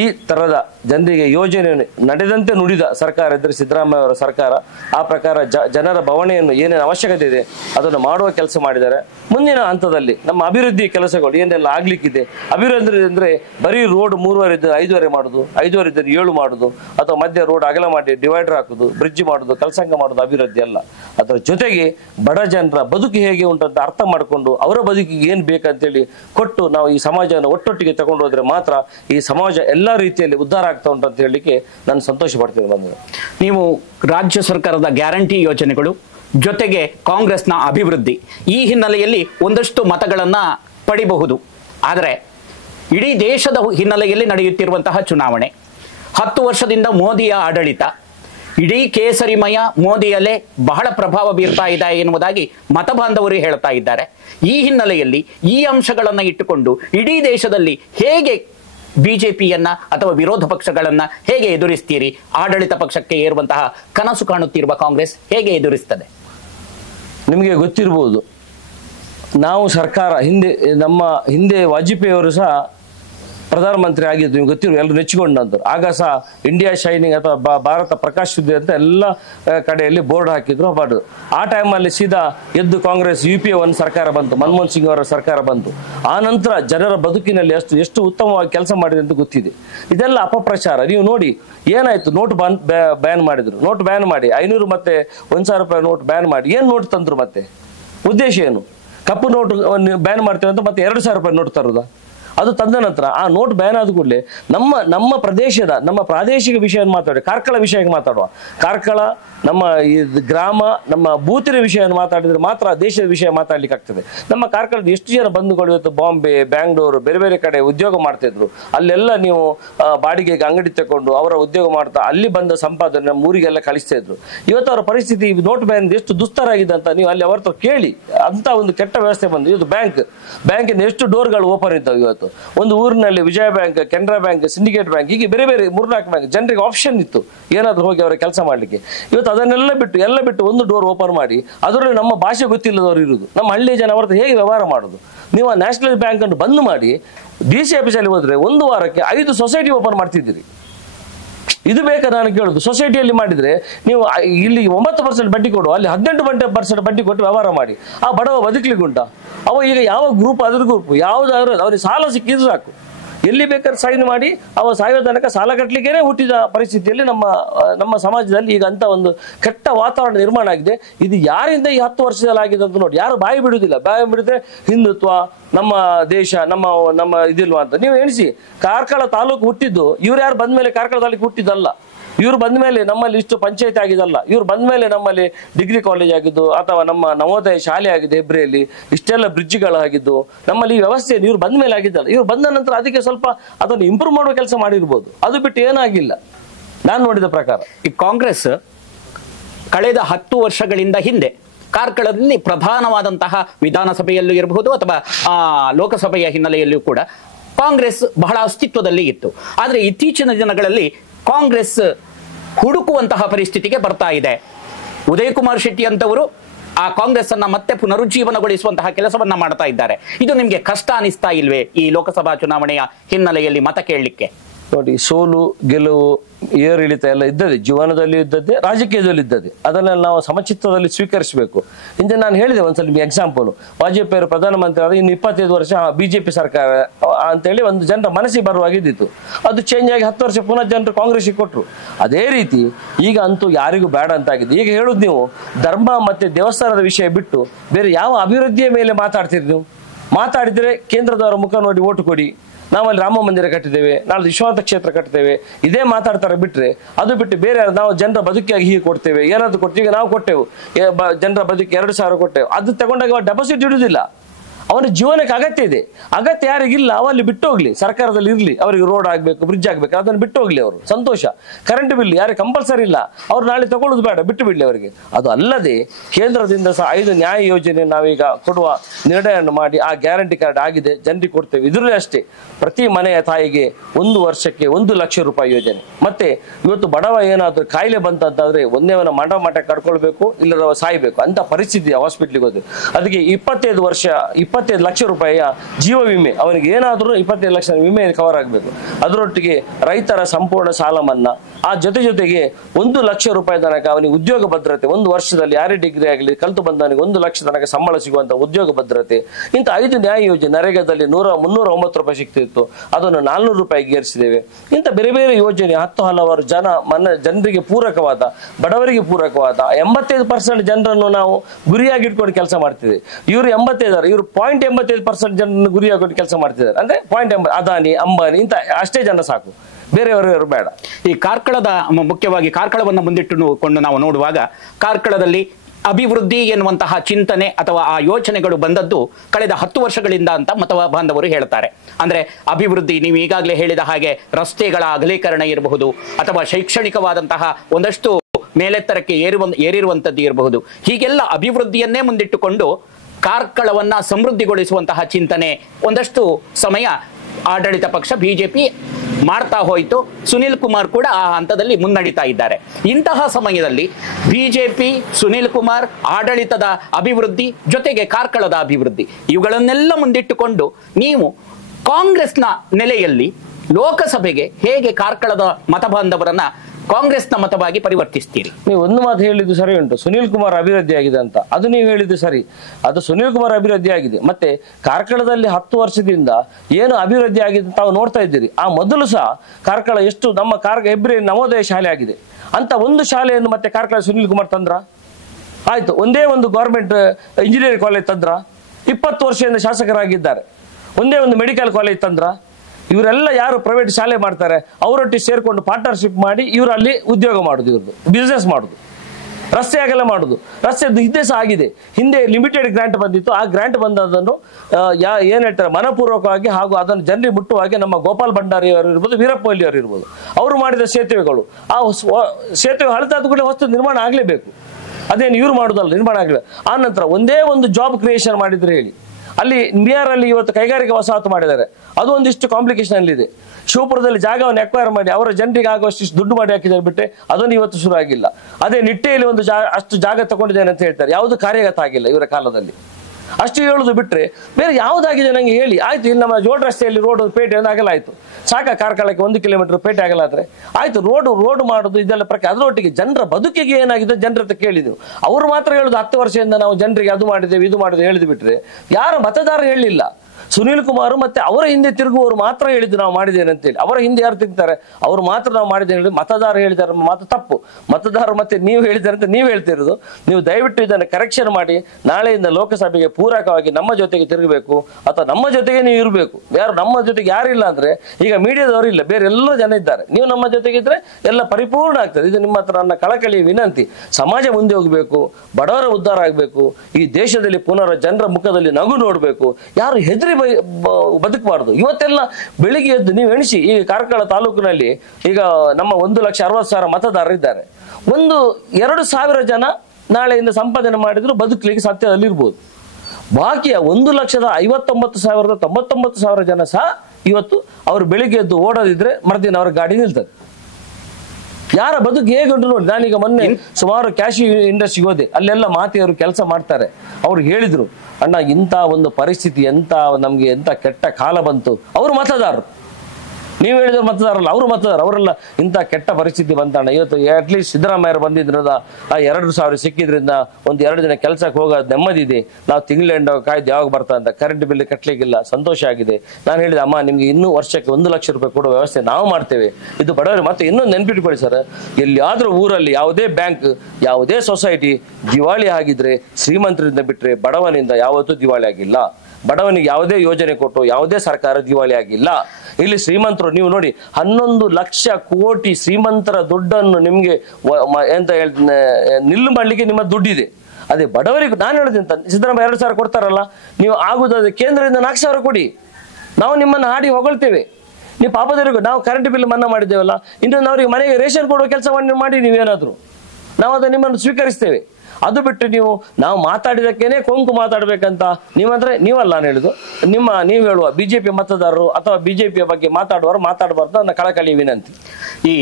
ಈ ತರದ ಜನರಿಗೆ ಯೋಜನೆ ನಡೆದಂತೆ ನುಡಿದ ಸರ್ಕಾರ ಇದ್ರೆ ಸಿದ್ದರಾಮಯ್ಯ ಅವರ ಸರ್ಕಾರ. ಆ ಪ್ರಕಾರ ಜನರ ಬವಣೆಯನ್ನು ಏನೇನು ಅವಶ್ಯಕತೆ ಇದೆ ಅದನ್ನು ಮಾಡುವ ಕೆಲಸ ಮಾಡಿದ್ದಾರೆ. ಮುಂದಿನ ಹಂತದಲ್ಲಿ ನಮ್ಮ ಅಭಿವೃದ್ಧಿ ಕೆಲಸಗಳು ಏನೆಲ್ಲ ಆಗ್ಲಿಕ್ಕಿದೆ, ಅಭಿವೃದ್ಧಿ ಅಂದ್ರೆ ಬರೀ ರೋಡ್ 3.5 ಇದ್ದರೆ 5.5 ಮಾಡುದು, 5.5 ಇದ್ದರೆ 7 ಮಾಡುದು, ಅಥವಾ ಮಧ್ಯ ರೋಡ್ ಅಗಲ ಮಾಡಿ ಡಿವೈಡರ್ ಹಾಕುದು, ಬ್ರಿಡ್ಜ್ ಮಾಡುದು, ಕಲ್ಸಂಗ ಮಾಡುದು ಅಭಿವೃದ್ಧಿ ಅಲ್ಲ. ಅದರ ಜೊತೆಗೆ ಬಡ ಜನರ ಬದುಕು ಹೇಗೆ ಉಂಟಂತ ಅರ್ಥ ಮಾಡಿಕೊಂಡು ಅವರ ಬದುಕಿಗೆ ಏನ್ ಬೇಕಂತೇಳಿ ಕೊಟ್ಟು ನಾವು ಈ ಸಮಾಜವನ್ನು ಒಟ್ಟೊಟ್ಟಿಗೆ ತಗೊಂಡು ಹೋದ್ರೆ ಮಾತ್ರ ಈ ಸಮಾಜ ಎಲ್ಲಾ ರೀತಿಯಲ್ಲಿ ಉದ್ಧಾರ ಆಗ್ತಾ ಉಂಟು ಅಂತ ಹೇಳಲಿಕ್ಕೆ ನಾನು ಸಂತೋಷ ಪಡ್ತೇನೆ. ಬಂದ ನೀವು ರಾಜ್ಯ ಸರ್ಕಾರದ ಗ್ಯಾರಂಟಿ ಯೋಜನೆಗಳು ಜೊತೆಗೆ ಕಾಂಗ್ರೆಸ್ನ ಅಭಿವೃದ್ಧಿ, ಈ ಹಿನ್ನೆಲೆಯಲ್ಲಿ ಒಂದಷ್ಟು ಮತಗಳನ್ನ ಪಡಿಬಹುದು. ಆದರೆ ಇಡೀ ದೇಶದ ಹಿನ್ನೆಲೆಯಲ್ಲಿ ನಡೆಯುತ್ತಿರುವಂತಹ ಚುನಾವಣೆ, 10 ವರ್ಷದಿಂದ ಮೋದಿಯ ಆಡಳಿತ, ಇಡೀ ಕೇಸರಿಮಯ ಮೋದಿಯಲ್ಲೇ ಬಹಳ ಪ್ರಭಾವ ಬೀರ್ತಾ ಇದೆ ಎನ್ನುವುದಾಗಿ ಮತಬಾಂಧವರು ಹೇಳ್ತಾ ಇದ್ದಾರೆ. ಈ ಹಿನ್ನೆಲೆಯಲ್ಲಿ ಈ ಅಂಶಗಳನ್ನು ಇಟ್ಟುಕೊಂಡು ಇಡೀ ದೇಶದಲ್ಲಿ ಹೇಗೆ ಬಿಜೆಪಿಯನ್ನ ಅಥವಾ ವಿರೋಧ ಪಕ್ಷಗಳನ್ನ ಹೇಗೆ ಎದುರಿಸ್ತೀರಿ? ಆಡಳಿತ ಪಕ್ಷಕ್ಕೆ ಏರುವಂತಹ ಕನಸು ಕಾಣುತ್ತಿರುವ ಕಾಂಗ್ರೆಸ್ ಹೇಗೆ ಎದುರಿಸ್ತದೆ? ನಿಮಗೆ ಗೊತ್ತಿರಬಹುದು, ನಾವು ಸರ್ಕಾರ ನಮ್ಮ ಹಿಂದೆ ವಾಜಪೇಯಿ ಅವರು ಸಹ ಪ್ರಧಾನಮಂತ್ರಿ ಆಗಿದ್ದು ನಿಮ್ಗೆ ಗೊತ್ತಿರೋ, ಎಲ್ಲರೂ ನೆಚ್ಚಿಕೊಂಡಂತರು. ಆಗ ಸಹ ಇಂಡಿಯಾ ಶೈನಿಂಗ್ ಅಥವಾ ಭಾರತ ಪ್ರಕಾಶಿಸಿದೆ ಅಂತ ಎಲ್ಲ ಕಡೆಯಲ್ಲಿ ಬೋರ್ಡ್ ಹಾಕಿದ್ರು, ಮಾಡಿದ್ರು. ಆ ಟೈಮಲ್ಲಿ ಸೀದಾ ಎದ್ದು ಕಾಂಗ್ರೆಸ್ UPA 1 ಸರ್ಕಾರ ಬಂತು, ಮನಮೋಹನ್ ಸಿಂಗ್ ಅವರ ಸರ್ಕಾರ ಬಂತು. ಆ ನಂತರ ಜನರ ಬದುಕಿನಲ್ಲಿ ಎಷ್ಟು ಉತ್ತಮವಾಗಿ ಕೆಲಸ ಮಾಡಿದೆ ಅಂತ ಗೊತ್ತಿದೆ. ಇದೆಲ್ಲ ಅಪಪ್ರಚಾರ. ನೀವು ನೋಡಿ ಏನಾಯ್ತು, ನೋಟ್ ಬ್ಯಾನ್ ಮಾಡಿದ್ರು. ನೋಟ್ ಬ್ಯಾನ್ ಮಾಡಿ 500 ಮತ್ತೆ 1,000 ರೂಪಾಯಿ ನೋಟ್ ಬ್ಯಾನ್ ಮಾಡಿ ಏನು ನೋಟ್ ತಂದ್ರು? ಮತ್ತೆ ಉದ್ದೇಶ ಏನು? ಕಪ್ಪು ನೋಟ್ ಬ್ಯಾನ್ ಮಾಡ್ತೇವೆ ಅಂತ ಮತ್ತೆ 2,000 ರೂಪಾಯಿ ನೋಟ್ ತರುದಾ? ಅದು ತಂದ ನಂತರ ಆ ನೋಟ್ ಬ್ಯಾನ್ ಆದ ಕೂಡಲೇ ನಮ್ಮ ಪ್ರದೇಶದ ನಮ್ಮ ಪ್ರಾದೇಶಿಕ ವಿಷಯ ಮಾತಾಡಿ, ಕಾರ್ಕಳ ವಿಷಯ ಮಾತಾಡುವ. ಕಾರ್ಕಳ ನಮ್ಮ ಈ ಗ್ರಾಮ, ನಮ್ಮ ಬೂತಿನ ವಿಷಯ ಮಾತಾಡಿದ್ರೆ ಮಾತ್ರ ದೇಶದ ವಿಷಯ ಮಾತಾಡ್ಲಿಕ್ಕೆ ಆಗ್ತದೆ. ನಮ್ಮ ಕಾರ್ಕಳದ ಎಷ್ಟು ಜನ ಬಂಧುಗಳು ಇವತ್ತು ಬಾಂಬೆ, ಬ್ಯಾಂಗ್ಳೂರು, ಬೇರೆ ಬೇರೆ ಕಡೆ ಉದ್ಯೋಗ ಮಾಡ್ತಿದ್ರು. ಅಲ್ಲೆಲ್ಲ ನೀವು ಬಾಡಿಗೆಗೆ ಅಂಗಡಿ ತಗೊಂಡು ಅವರ ಉದ್ಯೋಗ ಮಾಡ್ತಾ ಅಲ್ಲಿ ಬಂದ ಸಂಪಾದನೆ ನಮ್ಮ ಊರಿಗೆಲ್ಲ ಕಳಿಸ್ತಾ ಇದ್ರು. ಇವತ್ತು ಅವರ ಪರಿಸ್ಥಿತಿ ನೋಟ್ ಬ್ಯಾನ್ ಎಷ್ಟು ದುಸ್ತರ ಆಗಿದೆ ಅಂತ ನೀವು ಅಲ್ಲಿ ಅವರ ಕೇಳಿ. ಅಂತ ಒಂದು ಕೆಟ್ಟ ವ್ಯವಸ್ಥೆ ಬಂದು ಇವತ್ತು ಬ್ಯಾಂಕಿನ ಎಷ್ಟು ಡೋರ್ಗಳು ಓಪನ್ ಇದ್ದಾವೆ. ಇವತ್ತು ಒಂದು ಊರಿನಲ್ಲಿ Vijaya bank, Canara bank, Syndicate bank, ಹೀಗೆ ಬೇರೆ ಬೇರೆ 3-4 ಬ್ಯಾಂಕ್. ಜನರಿಗೆ ಆಪ್ಷನ್ ಇತ್ತು ಏನಾದ್ರು ಹೋಗಿ ಅವರ ಕೆಲಸ ಮಾಡ್ಲಿಕ್ಕೆ. ಇವತ್ತು ಅದನ್ನೆಲ್ಲ ಬಿಟ್ಟು ಒಂದು ಡೋರ್ ಓಪನ್ ಮಾಡಿ ಅದರಲ್ಲಿ ನಮ್ಮ ಭಾಷೆ ಗೊತ್ತಿಲ್ಲದವರು ಇರುವುದು. ನಮ್ಮ ಹಳ್ಳಿ ಜನ ಅವರದ್ದು ಹೇಗೆ ವ್ಯವಹಾರ ಮಾಡೋದು? ನೀವು ನ್ಯಾಷನಲ್ ಬ್ಯಾಂಕ್ ಅನ್ನು ಬಂದ್ ಮಾಡಿ DC ಆಫೀಸಲ್ಲಿ ಹೋದ್ರೆ 1 ವಾರಕ್ಕೆ 5 ಸೊಸೈಟಿ ಓಪನ್ ಮಾಡ್ತಿದ್ದೀರಿ. ಇದು ಬೇಕಾ ನಾನು ಕೇಳುದು? ಸೊಸೈಟಿಯಲ್ಲಿ ಮಾಡಿದ್ರೆ ನೀವು ಇಲ್ಲಿ 9% ಬಡ್ಡಿ ಕೊಡು, ಅಲ್ಲಿ 18% ಬಡ್ಡಿ ಕೊಟ್ಟು ವ್ಯವಹಾರ ಮಾಡಿ. ಆ ಬಡವ ಬದುಕಲಿಕ್ಕೆ ಉಂಟಾ? ಅವ ಈಗ ಯಾವ ಗ್ರೂಪ್ ಅದ್ರ ಗ್ರೂಪ್ ಯಾವ್ದಾದ್ರು ಅವ್ರಿಗೆ ಸಾಲ ಸಿಕ್ಕಿದ್ರು ಸಾಕು, ಎಲ್ಲಿ ಬೇಕಾದ್ರೆ ಸೈನ್ ಮಾಡಿ ಅವ ಸಾಯೋ ತನಕ ಸಾಲ ಕಟ್ಟಲಿಕ್ಕೇನೆ ಹುಟ್ಟಿದ ಪರಿಸ್ಥಿತಿಯಲ್ಲಿ ನಮ್ಮ ಸಮಾಜದಲ್ಲಿ ಈಗ ಅಂತ ಒಂದು ಕೆಟ್ಟ ವಾತಾವರಣ ನಿರ್ಮಾಣ ಆಗಿದೆ. ಇದು ಯಾರಿಂದ ಈ 10 ವರ್ಷದಲ್ಲಿ ಆಗಿದೆ ಅಂತ ನೋಡಿ. ಯಾರು ಬಾಯಿ ಬಿಡುವುದಿಲ್ಲ. ಬಾಯಿ ಬಿಡಿದ್ರೆ ಹಿಂದುತ್ವ, ನಮ್ಮ ದೇಶ, ನಮ್ಮ ಇದಿಲ್ವಾ ಅಂತ ನೀವು ಎಣಿಸಿ. ಕಾರ್ಕಳ ತಾಲೂಕು ಹುಟ್ಟಿದ್ದು ಇವ್ರು ಯಾರು ಬಂದ ಮೇಲೆ ಕಾರ್ಕಳ ತಾಲೂಕು ಹುಟ್ಟಿದ್ದಲ್ಲ. ಇವ್ರು ಬಂದ ಮೇಲೆ ನಮ್ಮಲ್ಲಿ ಇಷ್ಟು ಪಂಚಾಯತ್ ಆಗಿದಲ್ಲ. ಇವ್ರು ಬಂದ ಮೇಲೆ ನಮ್ಮಲ್ಲಿ ಡಿಗ್ರಿ ಕಾಲೇಜ್ ಆಗಿದ್ದು ಅಥವಾ ನಮ್ಮ ನವೋದಯ ಶಾಲೆ ಆಗಿದೆ ಹೆಬ್ರಿಯಲ್ಲಿ, ಇಷ್ಟೆಲ್ಲ ಬ್ರಿಡ್ಜ್ಗಳಾಗಿದ್ದು ನಮ್ಮಲ್ಲಿ ಈ ವ್ಯವಸ್ಥೆ ಇವ್ರು ಬಂದ ಮೇಲೆ ಆಗಿದ್ದಲ್ಲ. ಇವ್ರು ಬಂದ ನಂತರ ಅದಕ್ಕೆ ಸ್ವಲ್ಪ ಅದನ್ನು ಇಂಪ್ರೂವ್ ಮಾಡುವ ಕೆಲಸ ಮಾಡಿರ್ಬೋದು. ಅದು ಬಿಟ್ಟು ಏನಾಗಿಲ್ಲ ನಾನು ನೋಡಿದ ಪ್ರಕಾರ. ಈ ಕಾಂಗ್ರೆಸ್ ಕಳೆದ 10 ವರ್ಷಗಳಿಂದ ಹಿಂದೆ ಕಾರ್ಕಳದಲ್ಲಿ ಪ್ರಧಾನವಾದಂತಹ ವಿಧಾನಸಭೆಯಲ್ಲೂ ಇರಬಹುದು ಅಥವಾ ಲೋಕಸಭೆಯ ಹಿನ್ನೆಲೆಯಲ್ಲೂ ಕೂಡ ಕಾಂಗ್ರೆಸ್ ಬಹಳ ಅಸ್ತಿತ್ವದಲ್ಲಿ ಇತ್ತು. ಆದರೆ ಇತ್ತೀಚಿನ ದಿನಗಳಲ್ಲಿ ಕಾಂಗ್ರೆಸ್ ಹುಡುಕುವಂತಹ ಪರಿಸ್ಥಿತಿಗೆ ಬರ್ತಾ ಇದೆ. ಉದಯ್ ಕುಮಾರ್ ಶೆಟ್ಟಿ ಅಂತವರು ಆ ಕಾಂಗ್ರೆಸ್ ಅನ್ನ ಮತ್ತೆ ಪುನರುಜ್ಜೀವನಗೊಳಿಸುವಂತಹ ಕೆಲಸವನ್ನ ಮಾಡ್ತಾ ಇದ್ದಾರೆ. ಇದು ನಿಮ್ಗೆ ಕಷ್ಟ ಅನಿಸ್ತಾ ಇಲ್ವೇ ಈ ಲೋಕಸಭಾ ಚುನಾವಣೆಯ ಹಿನ್ನೆಲೆಯಲ್ಲಿ ಮತ ಕೇಳಲಿಕ್ಕೆ? ನೋಡಿ, ಸೋಲು ಗೆಲುವು ಏರಿಳಿತ ಎಲ್ಲ ಇದ್ದದೆ, ಜೀವನದಲ್ಲಿ ಇದ್ದದ್ದೇ, ರಾಜಕೀಯದಲ್ಲಿ ಇದ್ದದೆ. ಅದನ್ನೆಲ್ಲ ನಾವು ಸಮಚಿತ್ತದಲ್ಲಿ ಸ್ವೀಕರಿಸಬೇಕು. ಹಿಂದೆ ನಾನು ಹೇಳಿದೆ ಒಂದ್ಸಲ ನಿಮ್ಗೆ ಎಕ್ಸಾಂಪಲ್, ವಾಜಪೇಯಿ ಅವರು ಪ್ರಧಾನಮಂತ್ರಿ ಆದ ಇನ್ನು 25 ವರ್ಷ BJP ಸರ್ಕಾರ ಅಂತೇಳಿ ಒಂದು ಜನರ ಮನಸ್ಸಿಗೆ ಬರುವಾಗಿದ್ದಿತ್ತು. ಅದು ಚೇಂಜ್ ಆಗಿ 10 ವರ್ಷ ಪುನಃ ಜನರು ಕಾಂಗ್ರೆಸ್ಗೆ ಕೊಟ್ಟರು. ಅದೇ ರೀತಿ ಈಗ ಅಂತೂ ಯಾರಿಗೂ ಬೇಡ ಅಂತಾಗಿದೆ. ಈಗ ಹೇಳುದು ನೀವು ಧರ್ಮ ಮತ್ತೆ ದೇವಸ್ಥಾನದ ವಿಷಯ ಬಿಟ್ಟು ಬೇರೆ ಯಾವ ಅಭಿವೃದ್ಧಿಯ ಮೇಲೆ ಮಾತಾಡ್ತೀರಿ? ನೀವು ಮಾತಾಡಿದ್ರೆ ಕೇಂದ್ರದವರ ಮುಖ ನೋಡಿ ಓಟು ಕೊಡಿ, ನಾವಲ್ಲಿ ರಾಮ ಮಂದಿರ ಕಟ್ಟಿದ್ದೇವೆ, ನಾಳೆ ವಿಶ್ವನಾಥ ಕ್ಷೇತ್ರ ಕಟ್ತೇವೆ, ಇದೇ ಮಾತಾಡ್ತಾರೆ. ಬಿಟ್ರೆ ಅದು ಬಿಟ್ಟು ಬೇರೆ ನಾವು ಜನರ ಬದುಕಿಯಾಗಿ ಹೀಗೆ ಕೊಡ್ತೇವೆ, ಏನಾದ್ರು ಕೊಡ್ತೀವಿ. ಈಗ ನಾವು ಕೊಟ್ಟೆವು ಜನರ ಬದುಕಿ 2,000 ಕೊಟ್ಟೆವು, ಅದು ತಗೊಂಡಾಗ ಡೆಪಾಸಿಟ್ ಇಡುವುದಿಲ್ಲ. ಅವನ ಜೀವನಕ್ಕೆ ಅಗತ್ಯ ಇದೆ. ಅಗತ್ಯ ಯಾರಿಗಿಲ್ಲ ಅವಲ್ಲಿ ಬಿಟ್ಟು ಹೋಗ್ಲಿ, ಸರ್ಕಾರದಲ್ಲಿ ಇರ್ಲಿ, ಅವರಿಗೆ ರೋಡ್ ಆಗ್ಬೇಕು, ಬ್ರಿಡ್ಜ್ ಆಗ್ಬೇಕು, ಅದನ್ನು ಬಿಟ್ಟು ಹೋಗ್ಲಿ ಅವರು, ಸಂತೋಷ. ಕರೆಂಟ್ ಬಿಲ್ ಯಾರಿಗೆ ಕಂಪಲ್ಸರಿ ಇಲ್ಲ, ಅವ್ರು ನಾಳೆ ತಗೊಳ್ಳೋದು ಬೇಡ, ಬಿಟ್ಟು ಬಿಡ್ಲಿ ಅವರಿಗೆ. ಅದು ಅಲ್ಲದೆ ಕೇಂದ್ರದಿಂದ ಸಹ 5 ನ್ಯಾಯ ಯೋಜನೆ ನಾವೀಗ ಕೊಡುವ ನಿರ್ಣಯವನ್ನು ಮಾಡಿ ಆ ಗ್ಯಾರಂಟಿ ಕಾರ್ಡ್ ಆಗಿದೆ, ಜನರಿಗೆ ಕೊಡ್ತೇವೆ. ಇದರಲ್ಲಿ ಅಷ್ಟೇ ಪ್ರತಿ ಮನೆಯ ತಾಯಿಗೆ 1 ವರ್ಷಕ್ಕೆ 1 ಲಕ್ಷ ರೂಪಾಯಿ ಯೋಜನೆ. ಮತ್ತೆ ಇವತ್ತು ಬಡವ ಏನಾದ್ರು ಕಾಯಿಲೆ ಬಂತಂತಾದ್ರೆ ಒಂದೇವನ ಮಠ ಕರ್ಕೊಳ್ಬೇಕು, ಇಲ್ಲದವ ಸಾಯ್ಬೇಕು ಅಂತ ಪರಿಸ್ಥಿತಿ ಹಾಸ್ಪಿಟ್ಲಿಗೆ ಹೋದ್ರೆ ಅದಕ್ಕೆ 25 ಲಕ್ಷ ರೂಪಾಯಿಯ ಜೀವ ವಿಮೆ, ಅವನಿಗೆ ಏನಾದ್ರೂ 25 ಲಕ್ಷ ವಿಮೆ ಕವರ್ ಆಗಬೇಕು. ಅದರೊಟ್ಟಿಗೆ ರೈತರ ಸಂಪೂರ್ಣ ಸಾಲ ಮನ್ನಾ, ಆ ಜೊತೆಗೆ 1 ಲಕ್ಷ ರೂಪಾಯಿ ತನಕ ಅವನಿಗೆ ಉದ್ಯೋಗ ಭದ್ರತೆ, 1 ವರ್ಷದಲ್ಲಿ ಯಾರೇ ಡಿಗ್ರಿ ಆಗಲಿ ಕಲಿತು ಬಂದವನಿಗೆ 1 ಲಕ್ಷ ತನಕ ಸಂಬಳ ಸಿಗುವಂತ ಉದ್ಯೋಗ ಭದ್ರತೆ. ಇಂಥ 5 ನ್ಯಾಯ ಯೋಜನೆ. ನರೇಗಾದಲ್ಲಿ 309 ರೂಪಾಯಿ ಸಿಗ್ತಿತ್ತು, ಅದನ್ನು 400 ರೂಪಾಯಿಗೆ ಏರಿಸಿದ್ದೇವೆ. ಇಂಥ ಬೇರೆ ಬೇರೆ ಯೋಜನೆ ಹಲವಾರು ಜನರಿಗೆ ಪೂರಕವಾದ, ಬಡವರಿಗೆ ಪೂರಕವಾದ 85% ಜನರನ್ನು ನಾವು ಗುರಿಯಾಗಿಟ್ಕೊಂಡು ಕೆಲಸ ಮಾಡ್ತಿದ್ದೇವೆ. ಇವರು 85, ಇವರು 0.85% ಜನರನ್ನು ಗುರಿಯಾಗಿಟ್ಟು ಕೆಲಸ ಮಾಡ್ತಿದ್ದಾರೆ. ಅಂದ್ರೆ 0.80, ಅದಾನಿ, ಅಂಬಾನಿ ಇಂಥ ಅಷ್ಟೇ ಜನ ಸಾಕು, ಬೇರೆಯವರು ಬೇಡ. ಈ ಕಾರ್ಕಳದ ಮುಖ್ಯವಾಗಿ ಕಾರ್ಕಳವನ್ನು ಮುಂದಿಟ್ಟುಕೊಂಡು ನಾವು ನೋಡುವಾಗ ಕಾರ್ಕಳದಲ್ಲಿ ಅಭಿವೃದ್ಧಿ ಎನ್ನುವಂತಹ ಚಿಂತನೆ ಅಥವಾ ಆ ಯೋಚನೆಗಳು ಬಂದದ್ದು ಕಳೆದ 10 ವರ್ಷಗಳಿಂದ ಅಂತ ಮತ ಬಾಂಧವರು ಹೇಳ್ತಾರೆ. ಅಂದ್ರೆ ಅಭಿವೃದ್ಧಿ, ನೀವು ಈಗಾಗಲೇ ಹೇಳಿದ ಹಾಗೆ ರಸ್ತೆಗಳ ಅಗಲೀಕರಣ ಇರಬಹುದು, ಅಥವಾ ಶೈಕ್ಷಣಿಕವಾದಂತಹ ಒಂದಷ್ಟು ಮೇಲೆತ್ತರಕ್ಕೆ ಏರಿರುವಂತದ್ದು ಇರಬಹುದು. ಹೀಗೆಲ್ಲ ಅಭಿವೃದ್ಧಿಯನ್ನೇ ಮುಂದಿಟ್ಟುಕೊಂಡು ಕಾರ್ಕಳವನ್ನ ಸಮೃದ್ಧಿಗೊಳಿಸುವಂತಹ ಚಿಂತನೆ ಒಂದಷ್ಟು ಸಮಯ ಆಡಳಿತ ಪಕ್ಷ ಬಿಜೆಪಿ ಮಾಡ್ತಾ ಹೋಯಿತು. ಸುನೀಲ್ ಕುಮಾರ್ ಕೂಡ ಆ ಹಂತದಲ್ಲಿ ಮುನ್ನಡೀತಾ ಇದ್ದಾರೆ. ಇಂತಹ ಸಮಯದಲ್ಲಿ ಬಿಜೆಪಿ, ಸುನೀಲ್ ಕುಮಾರ್, ಆಡಳಿತದ ಅಭಿವೃದ್ಧಿ ಜೊತೆಗೆ ಕಾರ್ಕಳದ ಅಭಿವೃದ್ಧಿ ಇವುಗಳನ್ನೆಲ್ಲ ಮುಂದಿಟ್ಟುಕೊಂಡು ನೀವು ಕಾಂಗ್ರೆಸ್ನ ನೆಲೆಯಲ್ಲಿ ಲೋಕಸಭೆಗೆ ಹೇಗೆ ಕಾರ್ಕಳದ ಮತಬಾಂಧವರನ್ನ ಕಾಂಗ್ರೆಸ್ನ ಮತವಾಗಿ ಪರಿವರ್ತಿಸ್ತೀರಿ? ನೀವು ಒಂದು ಮಾತು ಹೇಳಿದ್ದು ಸರಿ ಉಂಟು, ಸುನೀಲ್ ಕುಮಾರ್ ಅಭಿವೃದ್ಧಿ ಆಗಿದೆ ಅಂತ. ಅದು ನೀವು ಹೇಳಿದ್ದು ಸರಿ, ಅದು ಸುನೀಲ್ ಕುಮಾರ್ ಅಭಿವೃದ್ಧಿ ಆಗಿದೆ. ಮತ್ತೆ ಕಾರ್ಕಳದಲ್ಲಿ 10 ವರ್ಷದಿಂದ ಏನು ಅಭಿವೃದ್ಧಿ ಆಗಿದೆ ತಾವು ನೋಡ್ತಾ ಇದ್ದೀರಿ. ಆ ಮೊದಲು ಸಹ ಕಾರ್ಕಳ ಎಷ್ಟು ನಮ್ಮ ಹೆಬ್ರಿ ನವೋದಯ ಶಾಲೆ ಆಗಿದೆ ಅಂತ ಒಂದು ಶಾಲೆಯನ್ನು ಮತ್ತೆ ಕಾರ್ಕಳ ಸುನೀಲ್ ಕುಮಾರ್ ತಂದ್ರ ಆಯ್ತು. ಒಂದೇ ಒಂದು ಗೌರ್ಮೆಂಟ್ ಇಂಜಿನಿಯರಿಂಗ್ ಕಾಲೇಜ್ ತಂದ್ರ, 20 ವರ್ಷದಿಂದ ಶಾಸಕರಾಗಿದ್ದಾರೆ. ಒಂದೇ ಒಂದು ಮೆಡಿಕಲ್ ಕಾಲೇಜ್ ತಂದ್ರ. ಇವರೆಲ್ಲ ಯಾರು ಪ್ರೈವೇಟ್ ಶಾಲೆ ಮಾಡ್ತಾರೆ ಅವರೊಟ್ಟಿಗೆ ಸೇರ್ಕೊಂಡು ಪಾರ್ಟ್ನರ್ಶಿಪ್ ಮಾಡಿ ಇವರಲ್ಲಿ ಉದ್ಯೋಗ ಮಾಡುದು, ಇವ್ರದ್ದು ಬಿಸ್ನೆಸ್ ಮಾಡುದು, ರಸ್ತೆ ಆಗಲ್ಲ ಮಾಡುದು. ರಸ್ತೆದ್ದು ಹಿಂದೆ ಸಹ ಆಗಿದೆ. ಹಿಂದೆ ಲಿಮಿಟೆಡ್ ಗ್ರಾಂಟ್ ಬಂದಿತ್ತು, ಆ ಗ್ರಾಂಟ್ ಬಂದದನ್ನು ಏನ್ ಹೇಳ್ತಾರೆ ಮನಪೂರ್ವಕವಾಗಿ ಹಾಗೂ ಅದನ್ನು ಜನರಿಗೆ ಮುಟ್ಟುವಾಗೆ ನಮ್ಮ ಗೋಪಾಲ್ ಭಂಡಾರಿ ಅವರು ಇರ್ಬೋದು, ವೀರಪ್ಪ ಮೊಯ್ಲಿ ಅವರು ಇರ್ಬೋದು, ಅವರು ಮಾಡಿದ ಸೇತುವೆಗಳು, ಆ ಸೇತುವೆ ಹಳತಾದ ಕೂಡ ಹೊಸ ನಿರ್ಮಾಣ ಆಗ್ಲೇಬೇಕು. ಅದೇನು ಇವ್ರು ಮಾಡುದಲ್ಲ, ನಿರ್ಮಾಣ ಆಗಲಿಲ್ಲ. ಆ ನಂತರ ಒಂದೇ ಒಂದು ಜಾಬ್ ಕ್ರಿಯೇಷನ್ ಮಾಡಿದ್ರೆ ಹೇಳಿ, ಅಲ್ಲಿ ಬಿಆರ್ ಅಲ್ಲಿ ಇವತ್ತು ಕೈಗಾರಿಕಾ ವಸಾಹತು ಮಾಡಿದ್ದಾರೆ. ಅದು ಒಂದಿಷ್ಟು ಕಾಂಪ್ಲಿಕೇಶನ್ ಅಲ್ಲಿ ಇದೆ. ಶಿವಪುರದಲ್ಲಿ ಜಾಗವನ್ನು ಅಕ್ವೈರ್ ಮಾಡಿ ಅವರ ಜನರಿಗೆ ಆಗುವಷ್ಟು ದುಡ್ಡು ಮಾಡಿ ಹಾಕಿದ್ದಾರೆ ಬಿಟ್ಟರೆ ಅದನ್ನು ಇವತ್ತು ಶುರು ಆಗಿಲ್ಲ. ಅದೇ ನಿಟ್ಟೆಯಲ್ಲಿ ಒಂದು ಅಷ್ಟು ಜಾಗ ತಗೊಂಡಿದ್ದೇನೆ ಅಂತ ಹೇಳ್ತಾರೆ, ಯಾವುದು ಕಾರ್ಯಗತ ಆಗಿಲ್ಲ ಇವರ ಕಾಲದಲ್ಲಿ. ಅಷ್ಟು ಹೇಳುದು ಬಿಟ್ರೆ ಬೇರೆ ಯಾವ್ದಾಗಿದೆ ನಂಗೆ ಹೇಳಿ. ಆಯ್ತು, ಇಲ್ಲಿ ನಮ್ಮ ಜೋಡ್ ರಸ್ತೆಯಲ್ಲಿ ರೋಡ್ ಪೇಟೆ ಆಗಲ್ಲ, ಆಯ್ತು ಸಾಕ. ಕಾರ್ಕಳಕ್ಕೆ 1 ಕಿಲೋಮೀಟರ್ ಪೇಟೆ ಆಗಲಾದ್ರೆ ಆಯ್ತು, ರೋಡ್ ಮಾಡುದು ಇದೆಲ್ಲ ಪ್ರಕಾರ. ಅದರೊಟ್ಟಿಗೆ ಜನರ ಬದುಕಿಗೆ ಏನಾಗಿದೆ ಜನರ ಹತ್ರ ಕೇಳಿದೆವು. ಅವರು ಮಾತ್ರ ಹೇಳುದು 10 ವರ್ಷದಿಂದ ನಾವು ಜನರಿಗೆ ಅದು ಮಾಡಿದ್ದೇವೆ ಇದು ಮಾಡಿದ್ದೇವೆ ಹೇಳಿದ್ ಬಿಟ್ರೆ ಯಾರು ಮತದಾರ ಹೇಳಲಿಲ್ಲ. ಸುನೀಲ್ ಕುಮಾರ್ ಮತ್ತೆ ಅವರ ಹಿಂದೆ ತಿರುಗುವವರು ಮಾತ್ರ ಹೇಳಿದ್ದು ನಾವು ಮಾಡಿದ್ದೇನೆ ಅಂತೇಳಿ. ಅವರ ಹಿಂದೆ ಯಾರು ತಿಂತಾರೆ ಅವರು ಮಾತ್ರ ನಾವು ಮಾಡಿದ್ದೇನೆ ಹೇಳಿ. ಮತದಾರ ಹೇಳಿದಾರೆ ಮಾತ್ರ ತಪ್ಪು. ಮತದಾರರು ಮತ್ತೆ ನೀವು ಹೇಳಿದ್ದಾರೆ ಅಂತ ನೀವು ಹೇಳ್ತಿರೋದು. ನೀವು ದಯವಿಟ್ಟು ಇದನ್ನು ಕರೆಕ್ಷನ್ ಮಾಡಿ ನಾಳೆಯಿಂದ ಲೋಕಸಭೆಗೆ ಪೂರಕವಾಗಿ ನಮ್ಮ ಜೊತೆಗೆ ತಿರುಗಬೇಕು, ಅಥವಾ ನಮ್ಮ ಜೊತೆಗೆ ನೀವು ಇರಬೇಕು. ಯಾರು ನಮ್ಮ ಜೊತೆಗೆ ಯಾರಿಲ್ಲ ಅಂದ್ರೆ ಈಗ ಮೀಡಿಯಾದವರು ಇಲ್ಲ, ಬೇರೆ ಎಲ್ಲ ಜನ ಇದ್ದಾರೆ. ನೀವು ನಮ್ಮ ಜೊತೆಗಿದ್ರೆ ಎಲ್ಲ ಪರಿಪೂರ್ಣ ಆಗ್ತದೆ. ಇದು ನಿಮ್ಮ ಹತ್ರ ನನ್ನ ಕಳಕಳಿಯ ವಿನಂತಿ. ಸಮಾಜ ಮುಂದೆ ಹೋಗಬೇಕು, ಬಡವರ ಉದ್ಧಾರ ಆಗಬೇಕು, ಈ ದೇಶದಲ್ಲಿ ಪುನರ್ ಜನರ ಮುಖದಲ್ಲಿ ನಗು ನೋಡಬೇಕು, ಯಾರು ಹೆದರಿ ಬದುಕಬಾರದು. ಇವತ್ತೆಲ್ಲ ಬೆಳಿಗ್ಗೆ ಎದ್ದು ನೀವು ಎಣಿಸಿ, ಈ ಕಾರ್ಕಳ ತಾಲೂಕಿನಲ್ಲಿ ಈಗ ನಮ್ಮ 1,60,000 ಮತದಾರರಿದ್ದಾರೆ. 2,000 ಜನ ನಾಳೆಯಿಂದ ಸಂಪಾದನೆ ಮಾಡಿದ್ರು ಬದುಕಲಿಕ್ಕೆ ಸಾಧ್ಯದಲ್ಲಿ ಇರ್ಬೋದು. ಬಾಕಿಯ 1,59,099 ಜನ ಸಹ ಇವತ್ತು ಅವರು ಬೆಳಿಗ್ಗೆ ಎದ್ದು ಓಡೋದಿದ್ರೆ ಮರುದಿನ ಅವರ ಗಾಡಿ ನಿಲ್ತದೆ. ಯಾರ ಬದುಕು ಹೇಗೆ ಉಂಟು ನೋಡಿ. ನಾನೀಗ ಮೊನ್ನೆ ಸುಮಾರು ಕ್ಯಾಶ್ ಇಂಡಸ್ಟ್ರಿಗೆ ಹೋದೆ, ಅಲ್ಲೆಲ್ಲ ಮಾತೆಯವರು ಕೆಲಸ ಮಾಡ್ತಾರೆ. ಅವ್ರು ಹೇಳಿದ್ರು, ಅಣ್ಣ ಇಂಥ ಒಂದು ಪರಿಸ್ಥಿತಿ, ನಮ್ಗೆ ಎಂತ ಕೆಟ್ಟ ಕಾಲ ಬಂತು. ಅವರು ಮತದಾರರು, ನೀವು ಹೇಳಿದ್ರು ಮತದಾರಲ್ಲ, ಅವರು ಮತದಾರ. ಅವರೆಲ್ಲ ಇಂಥ ಕೆಟ್ಟ ಪರಿಸ್ಥಿತಿ ಬಂತಣ್ಣ. ಇವತ್ತು ಅಟ್ಲೀಸ್ಟ್ ಸಿದ್ದರಾಮಯ್ಯರು ಬಂದಿದ್ರಿಂದ ಆ 2,000 ಸಿಕ್ಕಿದ್ರಿಂದ 1-2 ದಿನ ಕೆಲಸಕ್ಕೆ ಹೋಗೋದು ನೆಮ್ಮದಿ ಇದೆ. ನಾವು ತಿಂಗಳ ಕಾಯ್ದು ಯಾವಾಗ ಬರ್ತಾ ಅಂತ ಕರೆಂಟ್ ಬಿಲ್ ಕಟ್ಟಲಿಕ್ಕಿಲ್ಲ, ಸಂತೋಷ ಆಗಿದೆ. ನಾನು ಹೇಳಿದೆ, ಅಮ್ಮ ನಿಮ್ಗೆ ಇನ್ನೂ ವರ್ಷಕ್ಕೆ 1 ಲಕ್ಷ ರೂಪಾಯಿ ಕೊಡುವ ವ್ಯವಸ್ಥೆ ನಾವು ಮಾಡ್ತೇವೆ. ಇದು ಬಡವರು. ಮತ್ತೆ ಇನ್ನೊಂದು ನೆನ್ಪಿಟ್ಕೊಳ್ಳಿ ಸರ್, ಎಲ್ಲಿಯಾದ್ರೂ ಊರಲ್ಲಿ ಯಾವುದೇ ಬ್ಯಾಂಕ್, ಯಾವುದೇ ಸೊಸೈಟಿ ದಿವಾಳಿ ಆಗಿದ್ರೆ ಶ್ರೀಮಂತರಿಂದ ಬಿಟ್ರೆ ಬಡವನಿಂದ ಯಾವತ್ತೂ ದಿವಾಳಿ ಆಗಿಲ್ಲ. ಬಡವನಿಗೆ ಯಾವುದೇ ಯೋಜನೆ ಕೊಟ್ಟು ಯಾವುದೇ ಸರ್ಕಾರ ದಿವಾಳಿ ಆಗಿಲ್ಲ. ಇಲ್ಲಿ ಶ್ರೀಮಂತರು ನೀವು ನೋಡಿ 11 ಲಕ್ಷ ಕೋಟಿ ಶ್ರೀಮಂತರ ದುಡ್ಡನ್ನು ನಿಮ್ಗೆ ಎಂತ ನಿಲ್ಲು ಮಾಡ್ಲಿಕ್ಕೆ ನಿಮ್ಮ ದುಡ್ಡಿದೆ. ಅದೇ ಬಡವರಿಗೆ ನಾನು ಹೇಳುದು ಅಂತ, ಸಿದ್ದರಾಮಯ್ಯ 2,000 ಕೊಡ್ತಾರಲ್ಲ, ನೀವು ಆಗುದಾದ್ರೆ ಕೇಂದ್ರದಿಂದ 4,000 ಕೊಡಿ, ನಾವು ನಿಮ್ಮನ್ನು ಹಾಡಿ ಹೊಗಳ್ತೇವೆ. ನೀವು ಪಾಪದವರಿಗೂ ನಾವು ಕರೆಂಟ್ ಬಿಲ್ ಮನ್ನಾ ಮಾಡಿದ್ದೇವಲ್ಲ, ಇನ್ನೊಂದು ಅವರಿಗೆ ಮನೆಗೆ ರೇಷನ್ ಕೊಡುವ ಕೆಲಸವನ್ನು ಮಾಡಿ ನೀವೇನಾದ್ರು, ನಾವು ಅದನ್ನು ನಿಮ್ಮನ್ನು ಸ್ವೀಕರಿಸ್ತೇವೆ. ಅದು ಬಿಟ್ಟು ನೀವು ನಾವು ಮಾತಾಡಿದಕ್ಕೇನೆ ಕೊಂಕು ಮಾತಾಡ್ಬೇಕಂತ ನೀವಂದ್ರೆ ನೀವಲ್ಲ ನಾನು ಹೇಳುದು, ನೀವು ಹೇಳುವ ಬಿಜೆಪಿ ಮತದಾರರು ಅಥವಾ ಬಿಜೆಪಿಯ ಬಗ್ಗೆ ಮಾತಾಡುವವರು ಮಾತಾಡಬಾರ್ದು ನನ್ನ ಕಳಕಳಿ ವಿನಂತಿ. ಈ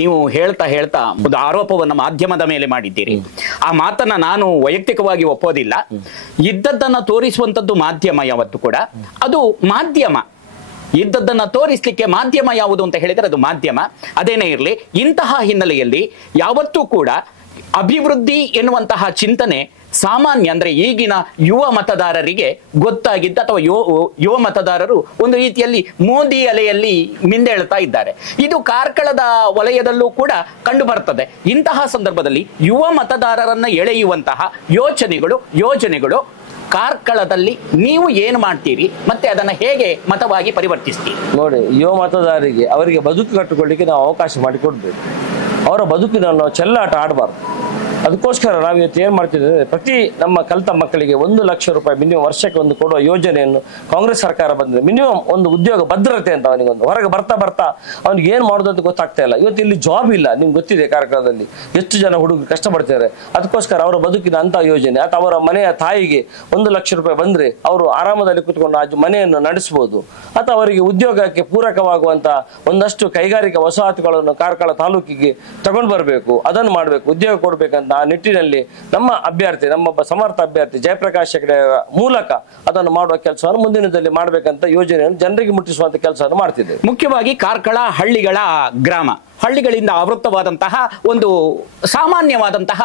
ನೀವು ಹೇಳ್ತಾ ಒಂದು ಆರೋಪವನ್ನು ಮಾಧ್ಯಮದ ಮೇಲೆ ಮಾಡಿದ್ದೀರಿ. ಆ ಮಾತನ್ನ ನಾನು ವೈಯಕ್ತಿಕವಾಗಿ ಒಪ್ಪೋದಿಲ್ಲ. ಇದ್ದದ್ದನ್ನ ತೋರಿಸುವಂತದ್ದು ಮಾಧ್ಯಮ ಯಾವತ್ತು ಕೂಡ, ಅದು ಮಾಧ್ಯಮ. ಇದ್ದದ್ದನ್ನ ತೋರಿಸಲಿಕ್ಕೆ ಮಾಧ್ಯಮ ಯಾವುದು ಅಂತ ಹೇಳಿದರೆ ಅದು ಮಾಧ್ಯಮ. ಅದೇನೇ ಇರಲಿ, ಇಂತಹ ಹಿನ್ನೆಲೆಯಲ್ಲಿ ಯಾವತ್ತೂ ಕೂಡ ಅಭಿವೃದ್ಧಿ ಎನ್ನುವಂತಹ ಚಿಂತನೆ ಸಾಮಾನ್ಯ ಅಂದ್ರೆ ಈಗಿನ ಯುವ ಮತದಾರರಿಗೆ ಗೊತ್ತಾಗಿದ್ದ, ಅಥವಾ ಯುವ ಮತದಾರರು ಒಂದು ರೀತಿಯಲ್ಲಿ ಮೋದಿ ಅಲೆಯಲ್ಲಿ ಮಿಂದೇಳ್ತಾ ಇದ್ದಾರೆ. ಇದು ಕಾರ್ಕಳದ ವಲಯದಲ್ಲೂ ಕೂಡ ಕಂಡು ಬರ್ತದೆ. ಇಂತಹ ಸಂದರ್ಭದಲ್ಲಿ ಯುವ ಮತದಾರರನ್ನ ಎಳೆಯುವಂತಹ ಯೋಜನೆಗಳು ಕಾರ್ಕಳದಲ್ಲಿ ನೀವು ಏನು ಮಾಡ್ತೀರಿ ಮತ್ತೆ ಅದನ್ನ ಹೇಗೆ ಮತವಾಗಿ ಪರಿವರ್ತಿಸ್ತೀರಿ? ನೋಡಿ, ಯುವ ಮತದಾರರಿಗೆ ಅವರಿಗೆ ಬದುಕು ಕಟ್ಟಿಕೊಳ್ಳಿಕ್ಕೆ ನಾವು ಅವಕಾಶ ಮಾಡಿಕೊಡ್ಬೇಕು. ಅವರ ಬದುಕಿನ ನಾವು ಚೆಲ್ಲಾಟ ಆಡಬಾರ್ದು. ಅದಕ್ಕೋಸ್ಕರ ನಾವು ಇವತ್ತು ಏನು ಮಾಡ್ತಿದ್ದೇವೆ, ಪ್ರತಿ ನಮ್ಮ ಕಲಿತ ಮಕ್ಕಳಿಗೆ 1 ಲಕ್ಷ ರೂಪಾಯಿ ಮಿನಿಮಮ್ ವರ್ಷಕ್ಕೆ ಒಂದು ಕೊಡುವ ಯೋಜನೆಯನ್ನು ಕಾಂಗ್ರೆಸ್ ಸರ್ಕಾರ ಬಂದಿದೆ. ಮಿನಿಮಮ್ ಒಂದು ಉದ್ಯೋಗ ಭದ್ರತೆ ಅಂತ ಅವನಿಗೊಂದು, ಹೊರಗೆ ಬರ್ತಾ ಅವ್ನಿಗೆ ಏನು ಮಾಡೋದು ಅಂತ ಗೊತ್ತಾಗ್ತಾ ಇಲ್ಲ. ಇವತ್ತು ಇಲ್ಲಿ ಜಾಬ್ ಇಲ್ಲ, ನಿಮ್ಗೆ ಗೊತ್ತಿದೆ ಕಾರ್ಕಳದಲ್ಲಿ ಎಷ್ಟು ಜನ ಹುಡುಗರು ಕಷ್ಟಪಡ್ತಾರೆ. ಅದಕ್ಕೋಸ್ಕರ ಅವರ ಬದುಕಿನ ಅಂತ ಯೋಜನೆ ಅಥವಾ ಅವರ ಮನೆಯ ತಾಯಿಗೆ 1 ಲಕ್ಷ ರೂಪಾಯಿ ಬಂದ್ರೆ ಅವರು ಆರಾಮದಲ್ಲಿ ಕುತ್ಕೊಂಡು ಆ ಮನೆಯನ್ನು ನಡೆಸಬಹುದು. ಅಥವಾ ಅವರಿಗೆ ಉದ್ಯೋಗಕ್ಕೆ ಪೂರಕವಾಗುವಂತ ಒಂದಷ್ಟು ಕೈಗಾರಿಕಾ ವಸಾಹತುಗಳನ್ನು ಕಾರ್ಕಳ ತಾಲೂಕಿಗೆ ತಗೊಂಡು ಬರಬೇಕು, ಅದನ್ನು ಮಾಡಬೇಕು, ಉದ್ಯೋಗ ಕೊಡ್ಬೇಕಂತ ಆ ನಿಟ್ಟಿನಲ್ಲಿ ನಮ್ಮ ಅಭ್ಯರ್ಥಿ, ನಮ್ಮೊಬ್ಬ ಸಮರ್ಥ ಅಭ್ಯರ್ಥಿ ಜಯಪ್ರಕಾಶ್ ಹೆಗಡೆ ಮೂಲಕ ಅದನ್ನು ಮಾಡುವ ಕೆಲಸವನ್ನು ಮುಂದಿನದಲ್ಲಿ ಮಾಡಬೇಕಂತ ಯೋಜನೆಯನ್ನು ಜನರಿಗೆ ಮುಟ್ಟಿಸುವಂತ ಕೆಲಸವನ್ನು ಮಾಡ್ತಿದ್ದೇವೆ. ಮುಖ್ಯವಾಗಿ ಕಾರ್ಕಳ ಹಳ್ಳಿಗಳ ಗ್ರಾಮ, ಹಳ್ಳಿಗಳಿಂದ ಆವೃತ್ತವಾದಂತಹ ಒಂದು ಸಾಮಾನ್ಯವಾದಂತಹ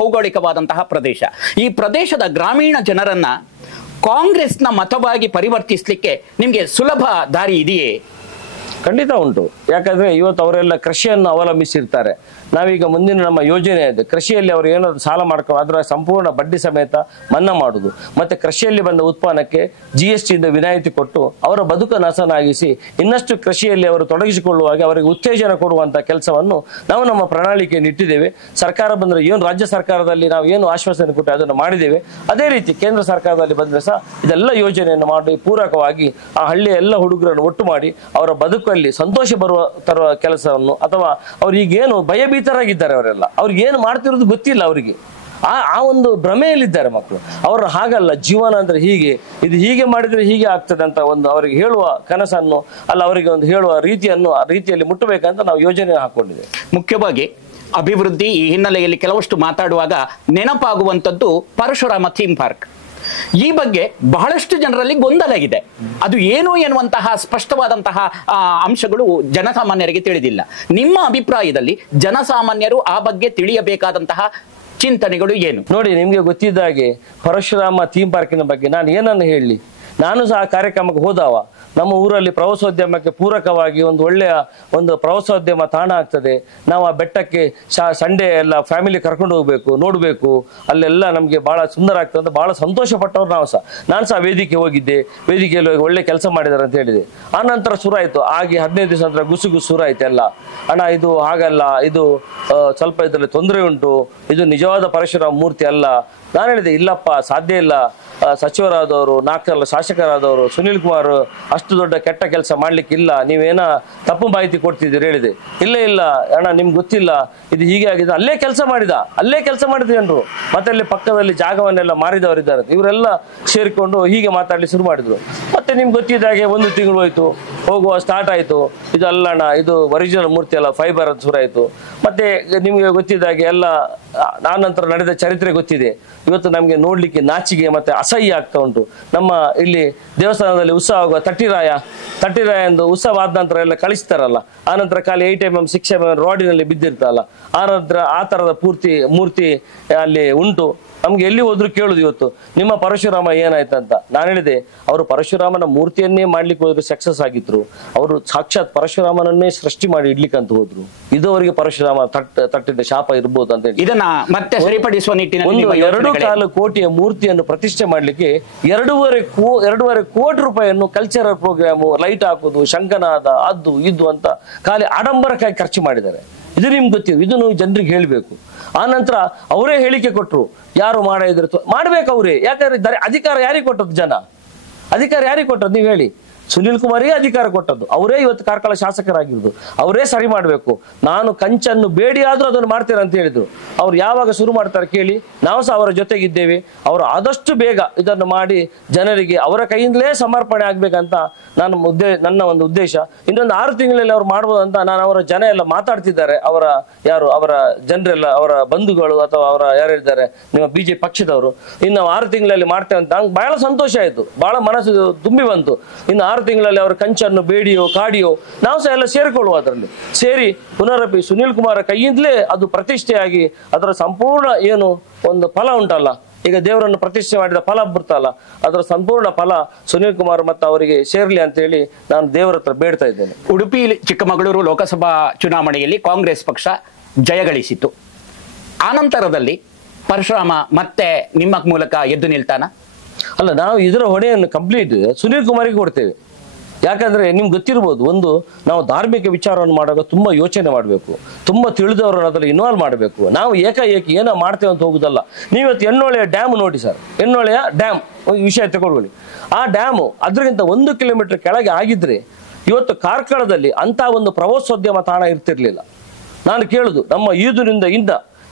ಭೌಗೋಳಿಕವಾದಂತಹ ಪ್ರದೇಶ. ಈ ಪ್ರದೇಶದ ಗ್ರಾಮೀಣ ಜನರನ್ನ ಕಾಂಗ್ರೆಸ್ನ ಮತವಾಗಿ ಪರಿವರ್ತಿಸಲಿಕ್ಕೆ ನಿಮಗೆ ಸುಲಭ ದಾರಿ ಇದೆಯೇ? ಖಂಡಿತ ಉಂಟು. ಯಾಕಂದ್ರೆ ಇವತ್ತು ಅವರೆಲ್ಲ ಕೃಷಿಯನ್ನು ಅವಲಂಬಿಸಿರ್ತಾರೆ. ನಾವೀಗ ಮುಂದಿನ ನಮ್ಮ ಯೋಜನೆ ಇದೆ, ಕೃಷಿಯಲ್ಲಿ ಅವರು ಏನಾದ್ರು ಸಾಲ ಮಾಡ್ಕೊಂಡು ಅದರ ಸಂಪೂರ್ಣ ಬಡ್ಡಿ ಸಮೇತ ಮನ್ನಾ ಮಾಡುದು, ಮತ್ತೆ ಕೃಷಿಯಲ್ಲಿ ಬಂದ ಉತ್ಪನ್ನಕ್ಕೆ GST ಇಂದ ವಿನಾಯಿತಿ ಕೊಟ್ಟು ಅವರ ಬದುಕನ್ನು ಹಸನಾಗಿಸಿ ಇನ್ನಷ್ಟು ಕೃಷಿಯಲ್ಲಿ ಅವರು ತೊಡಗಿಸಿಕೊಳ್ಳುವಾಗ ಅವರಿಗೆ ಉತ್ತೇಜನ ಕೊಡುವಂತ ಕೆಲಸವನ್ನು ನಾವು ನಮ್ಮ ಪ್ರಣಾಳಿಕೆಯನ್ನು ಇಟ್ಟಿದ್ದೇವೆ. ಸರ್ಕಾರ ಬಂದ್ರೆ ಏನು ರಾಜ್ಯ ಸರ್ಕಾರದಲ್ಲಿ ನಾವು ಏನು ಆಶ್ವಾಸನೆ ಕೊಟ್ಟು ಅದನ್ನು ಮಾಡಿದ್ದೇವೆ, ಅದೇ ರೀತಿ ಕೇಂದ್ರ ಸರ್ಕಾರದಲ್ಲಿ ಬಂದ್ರೆ ಸಹ ಇದೆಲ್ಲ ಯೋಜನೆಯನ್ನು ಮಾಡಿ ಪೂರಕವಾಗಿ ಆ ಹಳ್ಳಿಯ ಎಲ್ಲ ಹುಡುಗರನ್ನು ಒಟ್ಟು ಮಾಡಿ ಅವರ ಬದುಕಲ್ಲಿ ಸಂತೋಷ ತರುವ ಕೆಲಸವನ್ನು, ಅಥವಾ ಅವ್ರು ಈಗೇನು ಭಯಭೀತರಾಗಿದ್ದಾರೆ ಅವರೆಲ್ಲ, ಅವ್ರಿಗೆ ಏನು ಮಾಡ್ತಿರೋದು ಗೊತ್ತಿಲ್ಲ, ಅವರಿಗೆ ಆ ಒಂದು ಭ್ರಮೆಯಲ್ಲಿದ್ದಾರೆ ಮಕ್ಕಳು. ಅವರು ಹಾಗಲ್ಲ, ಜೀವನ ಅಂದ್ರೆ ಹೀಗೆ, ಇದು ಹೀಗೆ ಮಾಡಿದ್ರೆ ಹೀಗೆ ಆಗ್ತದೆ ಅಂತ ಒಂದು ಅವರಿಗೆ ಹೇಳುವ ಕನಸನ್ನು ಅಲ್ಲ, ಅವರಿಗೆ ಒಂದು ಹೇಳುವ ರೀತಿಯನ್ನು ಆ ರೀತಿಯಲ್ಲಿ ಮುಟ್ಟಬೇಕಂತ ನಾವು ಯೋಜನೆ ಹಾಕೊಂಡಿದ್ದೇವೆ. ಮುಖ್ಯವಾಗಿ ಅಭಿವೃದ್ಧಿ ಈ ಹಿನ್ನೆಲೆಯಲ್ಲಿ ಕೆಲವಷ್ಟು ಮಾತಾಡುವಾಗ ನೆನಪಾಗುವಂಥದ್ದು ಪರಶುರಾಮ ಥೀಮ್ ಪಾರ್ಕ್. ಈ ಬಗ್ಗೆ ಬಹಳಷ್ಟು ಜನರಲ್ಲಿ ಗೊಂದಲ ಇದೆ. ಅದು ಏನು ಎನ್ನುವಂತಹ ಸ್ಪಷ್ಟವಾದಂತಹ ಅಂಶಗಳು ಜನಸಾಮಾನ್ಯರಿಗೆ ತಿಳಿದಿಲ್ಲ. ನಿಮ್ಮ ಅಭಿಪ್ರಾಯದಲ್ಲಿ ಜನಸಾಮಾನ್ಯರು ಆ ಬಗ್ಗೆ ತಿಳಿಯಬೇಕಾದಂತಹ ಚಿಂತನೆಗಳು ಏನು? ನೋಡಿ, ನಿಮ್ಗೆ ಗೊತ್ತಿದ್ದ ಹಾಗೆ ಪರಶುರಾಮ ಥೀಮ್ ಪಾರ್ಕಿನ ಬಗ್ಗೆ ನಾನು ಏನನ್ನು ಹೇಳಿ, ನಾನು ಸಹ ಕಾರ್ಯಕ್ರಮಕ್ಕೆ ಹೋದವ. ನಮ್ಮ ಊರಲ್ಲಿ ಪ್ರವಾಸೋದ್ಯಮಕ್ಕೆ ಪೂರಕವಾಗಿ ಒಂದು ಒಳ್ಳೆಯ ಒಂದು ಪ್ರವಾಸೋದ್ಯಮ ತಾಣ ಆಗ್ತದೆ. ನಾವು ಆ ಬೆಟ್ಟಕ್ಕೆ ಸಂಡೇ ಎಲ್ಲ ಫ್ಯಾಮಿಲಿ ಕರ್ಕೊಂಡು ಹೋಗ್ಬೇಕು, ನೋಡಬೇಕು, ಅಲ್ಲೆಲ್ಲ ನಮಗೆ ಬಹಳ ಸುಂದರ ಆಗ್ತದೆ ಅಂತ ಬಹಳ ಸಂತೋಷ ಪಟ್ಟವ್ರು ನಾನು ಸಹ ವೇದಿಕೆ ಹೋಗಿದ್ದೆ. ವೇದಿಕೆಯಲ್ಲಿ ಹೋಗಿ ಒಳ್ಳೆ ಕೆಲಸ ಮಾಡಿದ್ದಾರೆ ಅಂತ ಹೇಳಿದೆ. ಆ ನಂತರ ಶುರುವಾಯಿತು, ಹಾಗೆ 15 ದಿವಸ ನಂತರ ಗುಸು ಶುರುವಾಯಿತು ಎಲ್ಲ. ಅಣ್ಣ ಇದು ಹಾಗಲ್ಲ, ಇದು ಸ್ವಲ್ಪ ಇದರಲ್ಲಿ ತೊಂದರೆ ಉಂಟು, ಇದು ನಿಜವಾದ ಪರಶುರಾಮ ಮೂರ್ತಿ ಅಲ್ಲ. ನಾನು ಹೇಳಿದೆ, ಇಲ್ಲಪ್ಪ ಸಾಧ್ಯ ಇಲ್ಲ, ಸಚಿವರಾದವರು 4 ಶಾಸಕರಾದವರು ಸುನೀಲ್ ಕುಮಾರ್ ಅಷ್ಟು ದೊಡ್ಡ ಕೆಟ್ಟ ಕೆಲಸ ಮಾಡ್ಲಿಕ್ಕಿಲ್ಲ, ನೀವೇನ ತಪ್ಪು ಮಾಹಿತಿ ಕೊಡ್ತಿದ್ದೀರಿ ಹೇಳಿದೆ. ಇಲ್ಲ ಅಣ್ಣ ನಿಮ್ಗೆ ಗೊತ್ತಿಲ್ಲ, ಇದು ಹೀಗೆ ಆಗಿದೆ. ಅಲ್ಲೇ ಕೆಲಸ ಮಾಡಿದ ಜನರು, ಮತ್ತೆ ಅಲ್ಲಿ ಪಕ್ಕದಲ್ಲಿ ಜಾಗವನ್ನೆಲ್ಲ ಮಾರಿದವರಿದ್ದಾರೆ, ಇವರೆಲ್ಲ ಸೇರಿಕೊಂಡು ಹೀಗೆ ಮಾತಾಡಲಿ ಶುರು ಮಾಡಿದ್ರು. ಮತ್ತೆ ನಿಮ್ಗೆ ಗೊತ್ತಿದ್ದಾಗೆ 1 ತಿಂಗಳು ಹೋಯ್ತು, ಹೋಗುವ ಸ್ಟಾರ್ಟ್ ಆಯ್ತು, ಇದು ಅಲ್ಲಣ್ಣ ಇದು ಒರಿಜಿನಲ್ ಮೂರ್ತಿ ಅಲ್ಲ ಫೈಬರ್ ಅಂತ ಶುರುವಾಯಿತು. ಮತ್ತೆ ನಿಮ್ಗೆ ಗೊತ್ತಿದ್ದಾಗೆ ಎಲ್ಲ ನಾನಂತರ ನಡೆದ ಚರಿತ್ರೆ ಗೊತ್ತಿದೆ. ಇವತ್ತು ನಮ್ಗೆ ನೋಡ್ಲಿಕ್ಕೆ ನಾಚಿಕೆ ಮತ್ತೆ ಅಸಹ್ಯ ಆಗ್ತಾ ಉಂಟು. ನಮ್ಮ ಇಲ್ಲಿ ದೇವಸ್ಥಾನದಲ್ಲಿ ಉತ್ಸವ ಆಗುವ ತಟ್ಟಿರಾಯ ಎಂದು ಉತ್ಸವ ಆದ ನಂತರ ಎಲ್ಲ ಕಳಿಸ್ತಾರಲ್ಲ, ಆ ನಂತರ ಖಾಲಿ 8mm 6mm ರೋಡಿನಲ್ಲಿ ಬಿದ್ದಿರ್ತಲ್ಲ, ಆ ತರದ ಮೂರ್ತಿ ಅಲ್ಲಿ ಉಂಟು. ನಮ್ಗೆ ಎಲ್ಲಿ ಹೋದ್ರು ಕೇಳುದು, ಇವತ್ತು ನಿಮ್ಮ ಪರಶುರಾಮ ಏನಾಯ್ತಂತ. ನಾನು ಹೇಳಿದೆ, ಅವರು ಪರಶುರಾಮನ ಮೂರ್ತಿಯನ್ನೇ ಮಾಡ್ಲಿಕ್ಕೆ ಹೋದ್ರು ಸಕ್ಸಸ್ ಆಗಿದ್ರು, ಅವರು ಸಾಕ್ಷಾತ್ ಪರಶುರಾಮನನ್ನೇ ಸೃಷ್ಟಿ ಮಾಡಿ ಇಡ್ಲಿಕ್ಕೆ ಅಂತ ಹೋದ್ರು. ಇದು ಅವರಿಗೆ ಪರಶುರಾಮ ತಟ್ಟಿದ್ದ ಶಾಪ ಇರ್ಬೋದು ಅಂತ ಹೇಳಿ ಇದನ್ನ ಮತ್ತೆ ಸರಿಪಡಿಸುವ ನಿಟ್ಟಿನಲ್ಲಿ 2.25 ಕೋಟಿಯ ಮೂರ್ತಿಯನ್ನು ಪ್ರತಿಷ್ಠೆ ಮಾಡ್ಲಿಕ್ಕೆ 2.25 ಕೋಟಿ ರೂಪಾಯಿಯನ್ನು ಕಲ್ಚರಲ್ ಪ್ರೋಗ್ರಾಮು, ಲೈಟ್ ಹಾಕುದು, ಶಂಕನಾದ, ಅದು ಇದು ಅಂತ ಖಾಲಿ ಆಡಂಬರಕ್ಕಾಗಿ ಖರ್ಚು ಮಾಡಿದ್ದಾರೆ. ಇದು ನಿಮ್ಗೆ ಗೊತ್ತಿದೆ, ಇದು ನೀವು ಜನರಿಗೆ ಹೇಳಬೇಕು. ಆ ನಂತರ ಅವರೇ ಹೇಳಿಕೆ ಕೊಟ್ಟರು, ಯಾರು ಮಾಡಿದ್ರೆ ಮಾಡ್ಬೇಕು ಅವರೇ. ಯಾಕಂದ್ರೆ ಅಧಿಕಾರ ಯಾರಿಗೆ ಕೊಟ್ಟದ್ದು? ಜನ ಅಧಿಕಾರ ಯಾರಿಗೆ ಕೊಟ್ಟದ್ದು ನೀವು ಹೇಳಿ? ಸುನೀಲ್ ಕುಮಾರ್ಗೆ ಅಧಿಕಾರ ಕೊಟ್ಟದ್ದು. ಅವರೇ ಇವತ್ತು ಕಾರ್ಕಳ ಶಾಸಕರಾಗಿರುವುದು, ಅವರೇ ಸರಿ ಮಾಡಬೇಕು. ನಾನು ಕಂಚನ್ನು ಬೇಡಿ ಆದ್ರೂ ಅದನ್ನು ಮಾಡ್ತೇನೆ ಅಂತ ಹೇಳಿದ್ರು. ಅವ್ರು ಯಾವಾಗ ಶುರು ಮಾಡ್ತಾರೆ ಕೇಳಿ, ನಾವು ಸಹ ಅವರ ಜೊತೆಗಿದ್ದೇವೆ. ಅವರು ಆದಷ್ಟು ಬೇಗ ಇದನ್ನು ಮಾಡಿ ಜನರಿಗೆ ಅವರ ಕೈಯಿಂದಲೇ ಸಮರ್ಪಣೆ ಆಗ್ಬೇಕಂತ ನನ್ನ ಒಂದು ಉದ್ದೇಶ. ಇನ್ನೊಂದು 6 ತಿಂಗಳಲ್ಲಿ ಅವ್ರು ಮಾಡ್ಬೋದು ಅಂತ ನಾನು ಅವರ ಜನ ಎಲ್ಲ ಮಾತಾಡ್ತಿದ್ದಾರೆ. ಅವರ ಜನರೆಲ್ಲ, ಅವರ ಬಂಧುಗಳು ಅಥವಾ ಅವರ ಯಾರಿದ್ದಾರೆ ನಿಮ್ಮ ಬಿಜೆಪಿ ಪಕ್ಷದವರು, ಇನ್ನು 6 ತಿಂಗಳಲ್ಲಿ ಮಾಡ್ತೇವೆ ಅಂತ ನಂಗೆ ಬಹಳ ಸಂತೋಷ ಆಯ್ತು, ಬಹಳ ಮನಸ್ಸು ತುಂಬಿ ಬಂತು. ಇನ್ನು 6 ತಿಂಗಳಲ್ಲಿ ಅವರ ಕಂಚನ್ನು ಬೇಡಿಯೋ ಕಾಡಿಯೋ ನಾವು ಸಹ ಎಲ್ಲ ಸೇರಿಕೊಳ್ಳುವ, ಅದರಲ್ಲಿ ಸೇರಿ ಪುನರಪಿ ಸುನೀಲ್ ಕುಮಾರ್ ಕೈಯಿಂದಲೇ ಅದು ಪ್ರತಿಷ್ಠೆಯಾಗಿ ಅದರ ಸಂಪೂರ್ಣ ಏನು ಒಂದು ಫಲ ಉಂಟಲ್ಲ, ಈಗ ದೇವರನ್ನು ಪ್ರತಿಷ್ಠೆ ಮಾಡಿದ ಫಲ ಬರ್ತಲ್ಲ, ಅದರ ಸಂಪೂರ್ಣ ಫಲ ಸುನೀಲ್ ಕುಮಾರ್ ಮತ್ತು ಅವರಿಗೆ ಸೇರ್ಲಿ ಅಂತ ಹೇಳಿ ನಾನು ದೇವರ ಹತ್ರ ಬೇಡ್ತಾ ಇದ್ದೇನೆ. ಉಡುಪಿ ಚಿಕ್ಕಮಗಳೂರು ಲೋಕಸಭಾ ಚುನಾವಣೆಯಲ್ಲಿ ಕಾಂಗ್ರೆಸ್ ಪಕ್ಷ ಜಯಗಳಿಸಿತು. ಆನಂತರದಲ್ಲಿ ಪರಶುರಾಮ ಮತ್ತೆ ನಿಮ್ಮ ಮೂಲಕ ಎದ್ದು ನಿಲ್ತಾನ? ಅಲ್ಲ, ನಾವು ಇದರ ಹೊಣೆಯನ್ನು ಕಂಪ್ಲೀಟ್ ಸುನೀಲ್ ಕುಮಾರ್ಗೆ ಕೊಡ್ತೇವೆ. ಯಾಕಂದ್ರೆ ನಿಮ್ಗೆ ಗೊತ್ತಿರ್ಬೋದು, ಒಂದು ನಾವು ಧಾರ್ಮಿಕ ವಿಚಾರವನ್ನು ಮಾಡುವಾಗ ತುಂಬಾ ಯೋಚನೆ ಮಾಡಬೇಕು, ತುಂಬಾ ತಿಳಿದವರನ್ನು ಅದರಲ್ಲಿ ಇನ್ವಾಲ್ವ್ ಮಾಡಬೇಕು. ನಾವು ಏಕಾಏಕಿ ಏನೋ ಮಾಡ್ತೇವೆ ಅಂತ ಹೋಗುದಲ್ಲ. ನೀವತ್ತು ಎನ್ನೊಳೆಯ ಡ್ಯಾಮ್ ನೋಡಿ ಸರ್, ಎನ್ನೊಳೆಯ ಡ್ಯಾಮ್ ವಿಷಯ ತಗೊಳ್ಳಿ. ಆ ಡ್ಯಾಮು ಅದಕ್ಕಿಂತ 1 ಕಿಲೋಮೀಟರ್ ಕೆಳಗೆ ಆಗಿದ್ರೆ ಇವತ್ತು ಕಾರ್ಕಳದಲ್ಲಿ ಅಂತ ಒಂದು ಪ್ರವಾಸೋದ್ಯಮ ತಾಣ ಇರ್ತಿರ್ಲಿಲ್ಲ. ನಾನು ಕೇಳುದು, ನಮ್ಮ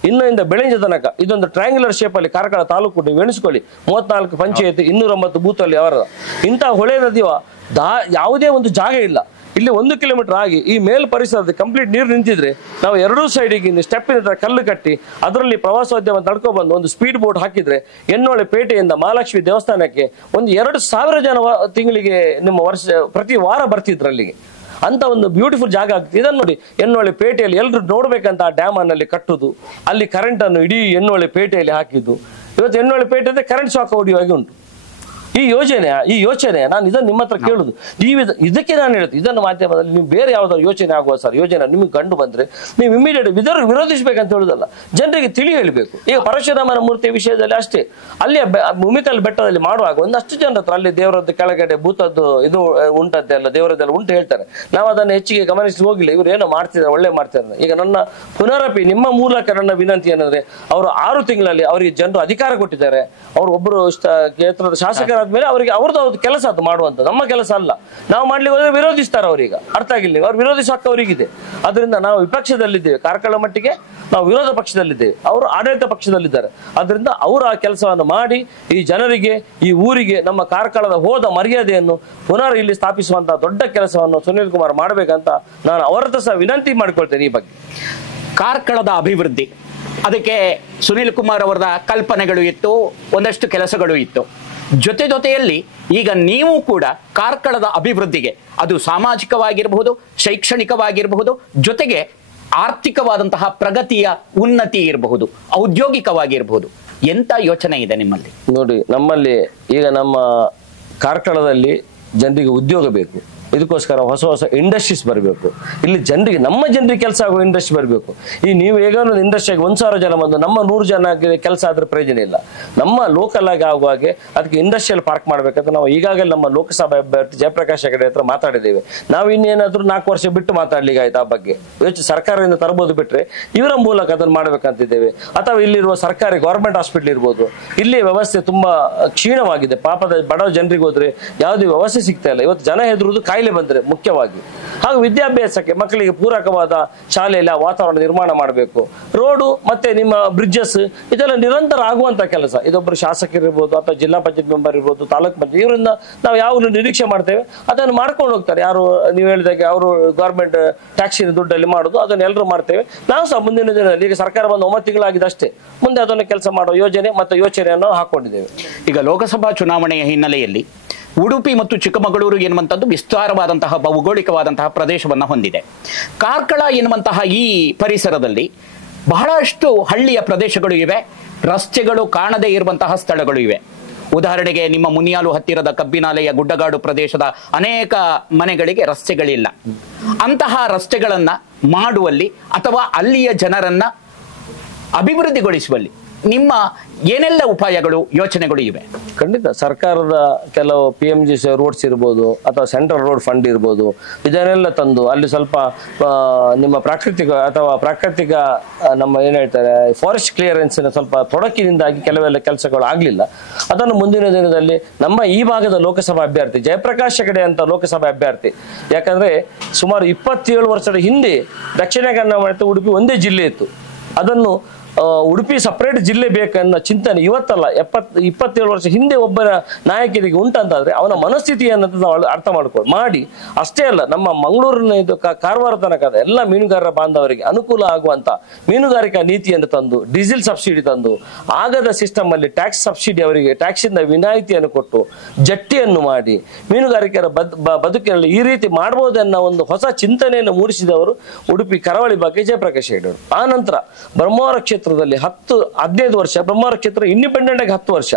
ಇನ್ನು ಬೆಳಂಜ ತನಕ ಇದೊಂದು ಟ್ರಯಾಂಗ್ಯುಲರ್ ಶೇಪ್ ಅಲ್ಲಿ ಕಾರ್ಕಳ ತಾಲೂಕು ನೀವು ಎಣಿಸ್ಕೊಳ್ಳಿ, 34 ಪಂಚಾಯತ್, 209 ಬೂತ್ ಅಲ್ಲಿ ಅವರ ಇಂಥ ಹೊಳೆ ನದಿಯ ಯಾವುದೇ ಒಂದು ಜಾಗ ಇಲ್ಲ. ಇಲ್ಲಿ 1 ಕಿಲೋಮೀಟರ್ ಆಗಿ ಈ ಮೇಲ್ ಪರಿಸರದ ಕಂಪ್ಲೀಟ್ ನೀರು ನಿಂತಿದ್ರೆ ನಾವು ಎರಡೂ ಸೈಡಿಗೆ ಸ್ಟೆಪ್ಪಿನ ಕಲ್ಲು ಕಟ್ಟಿ ಅದರಲ್ಲಿ ಪ್ರವಾಸೋದ್ಯಮ ತಡ್ಕೊಬಂದು ಒಂದು ಸ್ಪೀಡ್ ಬೋಟ್ ಹಾಕಿದ್ರೆ ಎನ್ನೊಳೆ ಪೇಟೆಯಿಂದ ಮಹಾಲಕ್ಷ್ಮಿ ದೇವಸ್ಥಾನಕ್ಕೆ ಒಂದು 2,000 ಜನ ತಿಂಗಳಿಗೆ ಪ್ರತಿ ವಾರ ಬರ್ತಿದ್ರು ಅಲ್ಲಿಗೆ. ಅಂತ ಒಂದು ಬ್ಯೂಟಿಫುಲ್ ಜಾಗ ಆಗ್ತದೆ. ಇದನ್ನು ನೋಡಿ, ಎನ್ನೊಳೆ ಪೇಟೆಯಲ್ಲಿ ಎಲ್ಲರೂ ನೋಡ್ಬೇಕಂತ ಆ ಡ್ಯಾಮ್ ಅನ್ನಲ್ಲಿ ಕಟ್ಟುದು, ಅಲ್ಲಿ ಕರೆಂಟ್ ಅನ್ನು ಇಡೀ ಎನ್ನೊಳೆ ಪೇಟೆಯಲ್ಲಿ ಹಾಕಿದ್ದು. ಇವತ್ತು ಎನ್ನೊಳೆ ಪೇಟೆ ಕರೆಂಟ್ ಶಾಕ್ ಹೊಡೆಯುವಾಗಿ ಉಂಟು. ಈ ಯೋಚನೆ ನಾನು ಇದನ್ನು ನಿಮ್ಮ ಹತ್ರ ಕೇಳುದು. ಇದಕ್ಕೆ ನಾನು ಹೇಳ್ತೀನಿ, ಇದನ್ನು ಮಾಧ್ಯಮದಲ್ಲಿ ನೀವು ಬೇರೆ ಯಾವ್ದಾದ್ರು ಯೋಚನೆ ಆಗುವ ಸರ್, ಯೋಜನೆ ನಿಮಗೆ ಕಂಡು ಬಂದ್ರೆ ನೀವು ಇಮಿಡಿಯೇಟ್ ವಿರೋಧಿಸಬೇಕಂತ ಹೇಳುದಲ್ಲ, ಜನರಿಗೆ ತಿಳಿ ಹೇಳಬೇಕು. ಈಗ ಪರಶುರಾಮನ ಮೂರ್ತಿಯ ವಿಷಯದಲ್ಲಿ ಅಷ್ಟೇ, ಅಲ್ಲಿ ಭೂಮಿಕಲ್ ಬೆಟ್ಟದಲ್ಲಿ ಮಾಡುವಾಗ ಒಂದಷ್ಟು ಜನರ ಹತ್ರ ಅಲ್ಲಿ ದೇವರದ್ದು ಕೆಳಗಡೆ ಭೂತದ್ದು ಇದು ಉಂಟಂತೆ ಅಲ್ಲ, ದೇವರದ್ದೆಲ್ಲ ಉಂಟು ಹೇಳ್ತಾರೆ. ನಾವು ಅದನ್ನು ಹೆಚ್ಚಿಗೆ ಗಮನಿಸಿ ಹೋಗಿಲ್ಲ, ಇವ್ರು ಏನೋ ಮಾಡ್ತಿದ್ದಾರೆ, ಒಳ್ಳೆ ಮಾಡ್ತಿದ್ದಾರೆ. ಈಗ ನನ್ನ ಪುನರಪಿ ನಿಮ್ಮ ಮೂಲಕ ನನ್ನ ವಿನಂತಿ ಏನಂದ್ರೆ, ಅವರು 6 ತಿಂಗಳಲ್ಲಿ ಅವರಿಗೆ ಜನರು ಅಧಿಕಾರ ಕೊಟ್ಟಿದ್ದಾರೆ. ಅವರು ಒಬ್ಬರು ಕ್ಷೇತ್ರದ ಶಾಸಕರ ಮೇಲೆ ಅವರಿಗೆ ಅವ್ರದ್ದು ಕೆಲಸ ಅದು ಮಾಡುವಂತ, ನಮ್ಮ ಕೆಲಸ ಅಲ್ಲ. ನಾವು ಮಾಡ್ಲಿಕ್ಕೆ ಹೋದ್ರೆ ವಿರೋಧಿಸ್ತಾರೆ. ಅವರೀಗ ಅರ್ಥ ಆಗಿಲ್ಲ, ಅವ್ರು ವಿರೋಧಿಸುವ ಹಕ್ಕು ಅವರಿಗಿದೆ. ಅದರಿಂದ ನಾವು ವಿಪಕ್ಷದಲ್ಲಿದ್ದೇವೆ, ಕಾರ್ಕಳ ಮಟ್ಟಿಗೆ ನಾವು ವಿರೋಧ ಪಕ್ಷದಲ್ಲಿದ್ದೇವೆ, ಅವರು ಆಡಳಿತ ಪಕ್ಷದಲ್ಲಿದ್ದಾರೆ. ಅದರಿಂದ ಅವರು ಆ ಕೆಲಸವನ್ನು ಮಾಡಿ ಈ ಜನರಿಗೆ, ಈ ಊರಿಗೆ, ನಮ್ಮ ಕಾರ್ಕಳದ ಹೋದ ಮರ್ಯಾದೆಯನ್ನು ಪುನರ್ ಇಲ್ಲಿ ಸ್ಥಾಪಿಸುವಂತಹ ದೊಡ್ಡ ಕೆಲಸವನ್ನು ಸುನೀಲ್ ಕುಮಾರ್ ಮಾಡಬೇಕಂತ ನಾನು ಅವರ ಹತ್ರ ಸಹ ವಿನಂತಿ ಮಾಡಿಕೊಳ್ತೇನೆ. ಈ ಬಗ್ಗೆ ಕಾರ್ಕಳದ ಅಭಿವೃದ್ಧಿ, ಅದಕ್ಕೆ ಸುನೀಲ್ ಕುಮಾರ್ ಅವರ ಕಲ್ಪನೆಗಳು ಇತ್ತು, ಒಂದಷ್ಟು ಕೆಲಸಗಳು ಇತ್ತು. ಜೊತೆಯಲ್ಲಿ ಈಗ ನೀವು ಕೂಡ ಕಾರ್ಕಳದ ಅಭಿವೃದ್ಧಿಗೆ, ಅದು ಸಾಮಾಜಿಕವಾಗಿರಬಹುದು, ಶೈಕ್ಷಣಿಕವಾಗಿರಬಹುದು, ಜೊತೆಗೆ ಆರ್ಥಿಕವಾದಂತಹ ಪ್ರಗತಿಯ ಉನ್ನತಿ ಇರಬಹುದು, ಔದ್ಯೋಗಿಕವಾಗಿರಬಹುದು, ಎಂತ ಯೋಚನೆ ಇದೆ ನಿಮ್ಮಲ್ಲಿ? ನೋಡಿ, ನಮ್ಮಲ್ಲಿ ಈಗ ನಮ್ಮ ಕಾರ್ಕಳದಲ್ಲಿ ಜನರಿಗೆ ಉದ್ಯೋಗ ಬೇಕು. ಇದಕ್ಕೋಸ್ಕರ ಹೊಸ ಇಂಡಸ್ಟ್ರೀಸ್ ಬರಬೇಕು. ಇಲ್ಲಿ ಜನರಿಗೆ, ನಮ್ಮ ಜನರಿಗೆ ಕೆಲಸ ಆಗುವ ಇಂಡಸ್ಟ್ರಿ ಬರಬೇಕು. ಈ ನೀವು ಈಗ ಒಂದು ಇಂಡಸ್ಟ್ರಿಗೆ 1,000 ಜನ ಬಂದು ನಮ್ಮ 100 ಜನ ಕೆಲಸ ಆದ್ರೆ ಪ್ರಯೋಜನ ಇಲ್ಲ. ನಮ್ಮ ಲೋಕಲ್ ಆಗಿ ಆಗುವ ಹಾಗೆ ಅದಕ್ಕೆ ಇಂಡಸ್ಟ್ರಿಯಲ್ ಪಾರ್ಕ್ ಮಾಡ್ಬೇಕಂತ ನಾವು ಈಗಾಗಲೇ ನಮ್ಮ ಲೋಕಸಭಾ ಅಭ್ಯರ್ಥಿ ಜಯಪ್ರಕಾಶ್ ಹೆಗಡೆ ಹತ್ರ ಮಾತಾಡಿದ್ದೇವೆ. ನಾವು ಇನ್ನೇನಾದ್ರೂ 4 ವರ್ಷ ಬಿಟ್ಟು ಮಾತಾಡ್ಲಿಕ್ಕೆ ಆಯ್ತು ಆ ಬಗ್ಗೆ. ಸರ್ಕಾರದಿಂದ ತರಬಹುದು, ಬಿಟ್ರೆ ಇವರ ಮೂಲಕ ಅದನ್ನು ಮಾಡ್ಬೇಕಂತಿದ್ದೇವೆ. ಅಥವಾ ಇಲ್ಲಿರುವ ಸರ್ಕಾರಿ ಗವರ್ಮೆಂಟ್ ಹಾಸ್ಪಿಟಲ್ ಇರ್ಬೋದು, ಇಲ್ಲಿ ವ್ಯವಸ್ಥೆ ತುಂಬಾ ಕ್ಷೀಣವಾಗಿದೆ. ಪಾಪದ ಬಡ ಜನರಿಗೆ ಹೋದ್ರೆ ಯಾವುದೇ ವ್ಯವಸ್ಥೆ ಸಿಗ್ತಾ ಇಲ್ಲ. ಇವತ್ತು ಜನ ಹೆದರುವುದು ಕಾಯಿಲೆ ಬಂದ್ರೆ ಮುಖ್ಯವಾಗಿ. ಹಾಗೂ ವಿದ್ಯಾಭ್ಯಾಸಕ್ಕೆ ಮಕ್ಕಳಿಗೆ ಪೂರಕವಾದ ಶಾಲೆಯಲ್ಲಿ ವಾತಾವರಣ ನಿರ್ಮಾಣ ಮಾಡಬೇಕು. ರೋಡು ಮತ್ತೆ ನಿಮ್ಮ ಬ್ರಿಡ್ಜಸ್ ಇದೆಲ್ಲ ನಿರಂತರ ಆಗುವಂತ ಕೆಲಸ. ಇದೊಬ್ಬರು ಶಾಸಕರಿರ್ಬೋದು ಅಥವಾ ಜಿಲ್ಲಾ ಪಂಚಾಯತ್ ಮೆಂಬರ್ ಇರ್ಬೋದು, ತಾಲೂಕ್ ಪಂಚಾಯತ್, ಇವರಿಂದ ನಾವು ಯಾವಾಗಲೂ ನಿರೀಕ್ಷೆ ಮಾಡ್ತೇವೆ, ಅದನ್ನು ಮಾಡ್ಕೊಂಡು ಹೋಗ್ತಾರೆ. ಯಾರು ನೀವು ಹೇಳಿದಾಗೆ ಅವರು ಗವರ್ಮೆಂಟ್ ಟ್ಯಾಕ್ಸಿನ ದುಡ್ಡಲ್ಲಿ ಮಾಡೋದು, ಅದನ್ನು ಎಲ್ಲರೂ ಮಾಡ್ತೇವೆ. ನಾವು ಸಹ ಮುಂದಿನ ದಿನದಲ್ಲಿ, ಈಗ ಸರ್ಕಾರ ಬಂದು 9 ತಿಂಗಳಾಗಿದೆ ಅಷ್ಟೇ, ಮುಂದೆ ಅದನ್ನು ಕೆಲಸ ಮಾಡೋ ಯೋಜನೆ ಮತ್ತು ಯೋಚನೆಯನ್ನು ಹಾಕೊಂಡಿದ್ದೇವೆ. ಈಗ ಲೋಕಸಭಾ ಚುನಾವಣೆಯ ಹಿನ್ನೆಲೆಯಲ್ಲಿ ಉಡುಪಿ ಮತ್ತು ಚಿಕ್ಕಮಗಳೂರು ಎನ್ನುವಂಥದ್ದು ವಿಸ್ತಾರವಾದಂತಹ ಭೌಗೋಳಿಕವಾದಂತಹ ಪ್ರದೇಶವನ್ನು ಹೊಂದಿದೆ. ಕಾರ್ಕಳ ಎನ್ನುವಂತಹ ಈ ಪರಿಸರದಲ್ಲಿ ಬಹಳಷ್ಟು ಹಳ್ಳಿಯ ಪ್ರದೇಶಗಳು ಇವೆ, ರಸ್ತೆಗಳು ಕಾಣದೇ ಇರುವಂತಹ ಸ್ಥಳಗಳು ಇವೆ. ಉದಾಹರಣೆಗೆ ನಿಮ್ಮ ಮುನಿಯಾಲು ಹತ್ತಿರದ ಕಬ್ಬಿನಾಲೆಯ ಗುಡ್ಡಗಾಡು ಪ್ರದೇಶದ ಅನೇಕ ಮನೆಗಳಿಗೆ ರಸ್ತೆಗಳಿಲ್ಲ. ಅಂತಹ ರಸ್ತೆಗಳನ್ನ ಮಾಡುವಲ್ಲಿ ಅಥವಾ ಅಲ್ಲಿಯ ಜನರನ್ನ ಅಭಿವೃದ್ಧಿಗೊಳಿಸುವಲ್ಲಿ ನಿಮ್ಮ ಏನೆಲ್ಲ ಉಪಾಯಗಳು ಯೋಚನೆಗಳು ಇವೆ? ಖಂಡಿತ ಸರ್ಕಾರದ ಕೆಲವು PMG ರೋಡ್ಸ್ ಇರ್ಬೋದು ಅಥವಾ ಸೆಂಟ್ರಲ್ ರೋಡ್ ಫಂಡ್ ಇರ್ಬೋದು, ಇದನ್ನೆಲ್ಲ ತಂದು ಅಲ್ಲಿ ಸ್ವಲ್ಪ ನಿಮ್ಮ ಪ್ರಾಕೃತಿಕ ನಮ್ಮ ಏನ್ ಹೇಳ್ತಾರೆ ಫಾರೆಸ್ಟ್ ಕ್ಲಿಯರೆನ್ಸಿನ ಸ್ವಲ್ಪ ತೊಡಕಿನಿಂದಾಗಿ ಕೆಲವೆಲ್ಲ ಕೆಲಸಗಳು ಆಗ್ಲಿಲ್ಲ. ಅದನ್ನು ಮುಂದಿನ ದಿನದಲ್ಲಿ ನಮ್ಮ ಈ ಭಾಗದ ಲೋಕಸಭಾ ಅಭ್ಯರ್ಥಿ ಜಯಪ್ರಕಾಶ್ ಹೆಗಡೆ ಅಂತ ಲೋಕಸಭಾ ಅಭ್ಯರ್ಥಿ, ಯಾಕಂದ್ರೆ ಸುಮಾರು 27 ವರ್ಷದ ಹಿಂದೆ ದಕ್ಷಿಣ ಕನ್ನಡ ಮತ್ತು ಉಡುಪಿ ಒಂದೇ ಜಿಲ್ಲೆ ಇತ್ತು. ಅದನ್ನು ಉಡುಪಿ ಸಪರೇಟ್ ಜಿಲ್ಲೆ ಬೇಕನ್ನೋ ಚಿಂತನೆ ಇವತ್ತಲ್ಲ, 27 ವರ್ಷ ಹಿಂದೆ ಒಬ್ಬರ ನಾಯಕರಿಗೆ ಉಂಟಂತಾದ್ರೆ ಅವನ ಮನಸ್ಥಿತಿಯನ್ನು ನಾವು ಅರ್ಥ ಮಾಡಿ ಅಷ್ಟೇ ಅಲ್ಲ, ನಮ್ಮ ಮಂಗಳೂರಿನ ಇದು ಕಾರವಾರ ತನಕದ ಎಲ್ಲ ಮೀನುಗಾರರ ಬಾಂಧವರಿಗೆ ಅನುಕೂಲ ಆಗುವಂತ ಮೀನುಗಾರಿಕಾ ನೀತಿಯನ್ನು ತಂದು, ಡೀಸೆಲ್ ಸಬ್ಸಿಡಿ ತಂದು, ಆಗದ ಸಿಸ್ಟಮ್ ಅಲ್ಲಿ ಟ್ಯಾಕ್ಸ್ ಸಬ್ಸಿಡಿ ಅವರಿಗೆ ಟ್ಯಾಕ್ಸ್ ಇಂದ ವಿನಾಯಿತಿಯನ್ನು ಕೊಟ್ಟು ಜಟ್ಟಿಯನ್ನು ಮಾಡಿ ಮೀನುಗಾರಿಕೆಯ ಬದುಕಿನಲ್ಲಿ ಈ ರೀತಿ ಮಾಡಬಹುದನ್ನ ಒಂದು ಹೊಸ ಚಿಂತನೆಯನ್ನು ಮೂಡಿಸಿದವರು ಉಡುಪಿ ಕರಾವಳಿ ಬಗ್ಗೆ ಜಯಪ್ರಕಾಶ್ ಹೆಗಡೆ. ಆ ನಂತರ ಬ್ರಹ್ಮಾವರ ಕ್ಷೇತ್ರದಲ್ಲಿ 10-15 ವರ್ಷ, ಬ್ರಹ್ಮಾವರ ಕ್ಷೇತ್ರ ಇಂಡಿಪೆಂಡೆಂಟ್ ಆಗಿ 10 ವರ್ಷ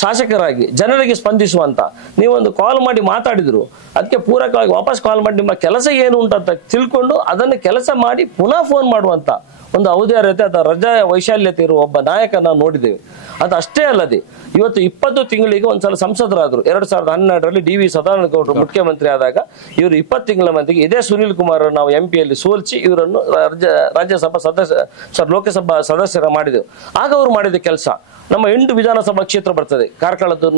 ಶಾಸಕರಾಗಿ ಜನರಿಗೆ ಸ್ಪಂದಿಸುವಂತ ನೀವೊಂದು ಕಾಲ್ ಮಾಡಿ ಮಾತಾಡಿದ್ರು, ಅದಕ್ಕೆ ಪೂರಕವಾಗಿ ವಾಪಸ್ ಕಾಲ್ ಮಾಡಿ ನಿಮ್ಮ ಕೆಲಸ ಏನು ಉಂಟಂತ ತಿಳ್ಕೊಂಡು ಅದನ್ನು ಕೆಲಸ ಮಾಡಿ ಪುನಃ ಫೋನ್ ಮಾಡುವಂತ ಒಂದು ಔದಾರ್ಯತೆ ಅಥವಾ ರಜಾ ವೈಶಾಲ್ಯತೆ ಇರುವ ಒಬ್ಬ ನಾಯಕ ನಾವು ನೋಡಿದ್ದೇವೆ. ಅದು ಅಷ್ಟೇ ಅಲ್ಲದೆ ಇವತ್ತು 20 ತಿಂಗಳಿಗೆ ಒಂದ್ಸಲ ಸಂಸದರಾದ್ರು. 2012ರಲ್ಲಿ DV ಸದಾನಂದಗೌಡರು ಮುಖ್ಯಮಂತ್ರಿ ಆದಾಗ ಇವರು 20 ತಿಂಗಳ ಮಂದಿಗೆ ಇದೇ ಸುನೀಲ್ ಕುಮಾರ್ ನಾವು MP ಯಲ್ಲಿ ಸೋಲ್ಸಿ ಇವರನ್ನು ಲೋಕಸಭಾ ಸದಸ್ಯರ ಮಾಡಿದೆವು. ಆಗ ಅವರು ಮಾಡಿದ ಕೆಲಸ, ನಮ್ಮ 8 ವಿಧಾನಸಭಾ ಕ್ಷೇತ್ರ ಬರ್ತದೆ, ಕಾರ್ಕಳದ್ದು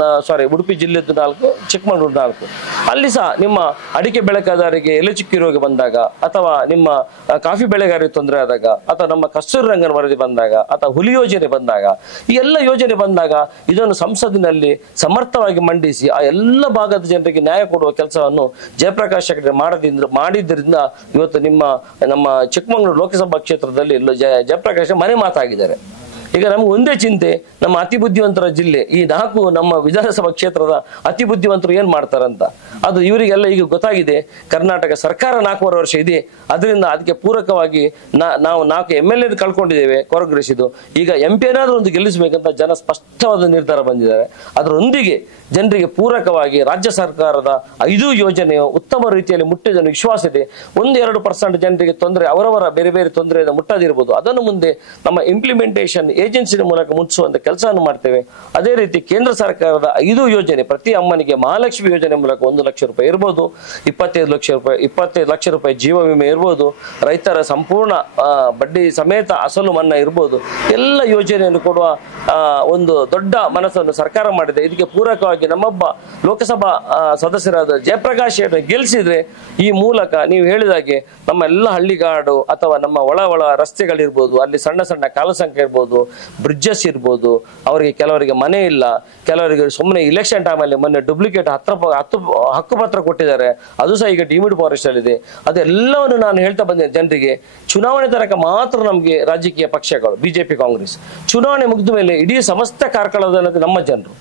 ಉಡುಪಿ ಜಿಲ್ಲೆದ್ದು 4, ಚಿಕ್ಕಮಗಳೂರು 4. ಅಲ್ಲಿ ಸಹ ನಿಮ್ಮ ಅಡಿಕೆ ಬೆಳೆಗಾರರಿಗೆ ಎಲೆ ಚುಕ್ಕಿ ರೋಗ ಬಂದಾಗ ಅಥವಾ ನಿಮ್ಮ ಕಾಫಿ ಬೆಳೆಗಾರರಿಗೆ ತೊಂದರೆ ಆದಾಗ ಅಥವಾ ನಮ್ಮ ಕಸ್ತೂರಿ ರಂಗನ್ ವರದಿ ಬಂದಾಗ ಅಥವಾ ಹುಲಿ ಯೋಜನೆ ಬಂದಾಗ, ಈ ಎಲ್ಲ ಯೋಜನೆ ಬಂದಾಗ ಇದನ್ನು ಸಂಸತ್ತಿನಲ್ಲಿ ಸಮರ್ಥವಾಗಿ ಮಂಡಿಸಿ ಆ ಎಲ್ಲ ಭಾಗದ ಜನರಿಗೆ ನ್ಯಾಯ ಕೊಡುವ ಕೆಲಸವನ್ನು ಜಯಪ್ರಕಾಶ್ ಹೆಗಡೆ ಮಾಡಿದ್ರಿಂದ ಇವತ್ತು ನಮ್ಮ ಚಿಕ್ಕಮಗಳೂರು ಲೋಕಸಭಾ ಕ್ಷೇತ್ರದಲ್ಲಿ ಜಯಪ್ರಕಾಶ್ ಮನೆ ಮಾತಾಗಿದ್ದಾರೆ. ಈಗ ನಮ್ಗೆ ಒಂದೇ ಚಿಂತೆ, ನಮ್ಮ ಅತಿ ಬುದ್ಧಿವಂತರ ಜಿಲ್ಲೆ ಈ 4 ನಮ್ಮ ವಿಧಾನಸಭಾ ಕ್ಷೇತ್ರದ ಅತಿ ಬುದ್ಧಿವಂತರು ಏನ್ ಮಾಡ್ತಾರಂತ ಅದು ಇವರಿಗೆಲ್ಲ ಈಗ ಗೊತ್ತಾಗಿದೆ. ಕರ್ನಾಟಕ ಸರ್ಕಾರ 4.5 ವರ್ಷ ಇದೆ, ಅದರಿಂದ ಅದಕ್ಕೆ ಪೂರಕವಾಗಿ ನಾವು 4 MLA ಕಳ್ಕೊಂಡಿದ್ದೇವೆ ಕೊರಗ್ರೆಸಿದು. ಈಗ MP ಏನಾದ್ರೂ ಒಂದು ಗೆಲ್ಲಿಸಬೇಕಂತ ಜನ ಸ್ಪಷ್ಟವಾದ ನಿರ್ಧಾರ ಬಂದಿದ್ದಾರೆ. ಅದರೊಂದಿಗೆ ಜನರಿಗೆ ಪೂರಕವಾಗಿ ರಾಜ್ಯ ಸರ್ಕಾರದ 5 ಯೋಜನೆಯು ಉತ್ತಮ ರೀತಿಯಲ್ಲಿ ಮುಟ್ಟಿದ ವಿಶ್ವಾಸ ಇದೆ. 1-2% ಜನರಿಗೆ ತೊಂದರೆ, ಅವರವರ ಬೇರೆ ಬೇರೆ ತೊಂದರೆಯಿಂದ ಮುಟ್ಟದಿರ್ಬೋದು, ಅದನ್ನು ಮುಂದೆ ನಮ್ಮ ಇಂಪ್ಲಿಮೆಂಟೇಷನ್ ಏಜೆನ್ಸಿ ಮೂಲಕ ಮುಟ್ಟಿಸುವಂತ ಕೆಲಸವನ್ನು ಮಾಡ್ತೇವೆ. ಅದೇ ರೀತಿ ಕೇಂದ್ರ ಸರ್ಕಾರದ 5 ಯೋಜನೆ, ಪ್ರತಿ ಅಮ್ಮನಿಗೆ ಮಹಾಲಕ್ಷ್ಮಿ ಯೋಜನೆ ಮೂಲಕ 1 ಲಕ್ಷ ರೂಪಾಯಿ ಇರ್ಬೋದು, 25 ಲಕ್ಷ ರೂಪಾಯಿ ಜೀವ ವಿಮೆ ಇರ್ಬೋದು, ರೈತರ ಸಂಪೂರ್ಣ ಬಡ್ಡಿ ಸಮೇತ ಅಸಲು ಮನ್ನಾ ಇರ್ಬೋದು, ಎಲ್ಲ ಯೋಜನೆಯನ್ನು ಕೊಡುವ ಒಂದು ದೊಡ್ಡ ಮನಸ್ಸನ್ನು ಸರ್ಕಾರ ಮಾಡಿದೆ. ಇದಕ್ಕೆ ಪೂರಕವಾಗಿ ನಮ್ಮೊಬ್ಬ ಲೋಕಸಭಾ ಸದಸ್ಯರಾದ ಜಯಪ್ರಕಾಶ್ ಗೆಲ್ಲಿಸಿದ್ರೆ ಈ ಮೂಲಕ ನೀವು ಹೇಳಿದಾಗೆ ನಮ್ಮ ಎಲ್ಲ ಹಳ್ಳಿಗಾಡು ಅಥವಾ ನಮ್ಮ ಒಳ ರಸ್ತೆಗಳಿರ್ಬೋದು, ಅಲ್ಲಿ ಸಣ್ಣ ಸಣ್ಣ ಕಾಲುಸಂಖ್ಯೆ ಇರ್ಬೋದು, ಬ್ರಿಡ್ಜಸ್ ಇರ್ಬೋದು, ಅವರಿಗೆ ಕೆಲವರಿಗೆ ಮನೆ ಇಲ್ಲ, ಕೆಲವರಿಗೆ ಸುಮ್ಮನೆ ಇಲೆಕ್ಷನ್ ಟೈಮಲ್ಲಿ ಮೊನ್ನೆ ಡೂಪ್ಲಿಕೇಟ್ 10 ಹಕ್ಕುಪತ್ರ ಕೊಟ್ಟಿದ್ದಾರೆ, ಅದು ಸಹ ಈಗ ಡಿಮಿಡ್ ಫಾರೆಸ್ಟ್ ಅಲ್ಲಿ ಇದೆ. ಅದೆಲ್ಲವನ್ನು ನಾನು ಹೇಳ್ತಾ ಬಂದೆ ಜನರಿಗೆ. ಚುನಾವಣೆ ತನಕ ಮಾತ್ರ ನಮಗೆ ರಾಜಕೀಯ ಪಕ್ಷಗಳು BJP ಕಾಂಗ್ರೆಸ್, ಚುನಾವಣೆ ಮುಗಿದ ಮೇಲೆ ಇಡೀ ಸಮಸ್ತ ಕಾರ್ಕಳದ ನಮ್ಮ ಜನರು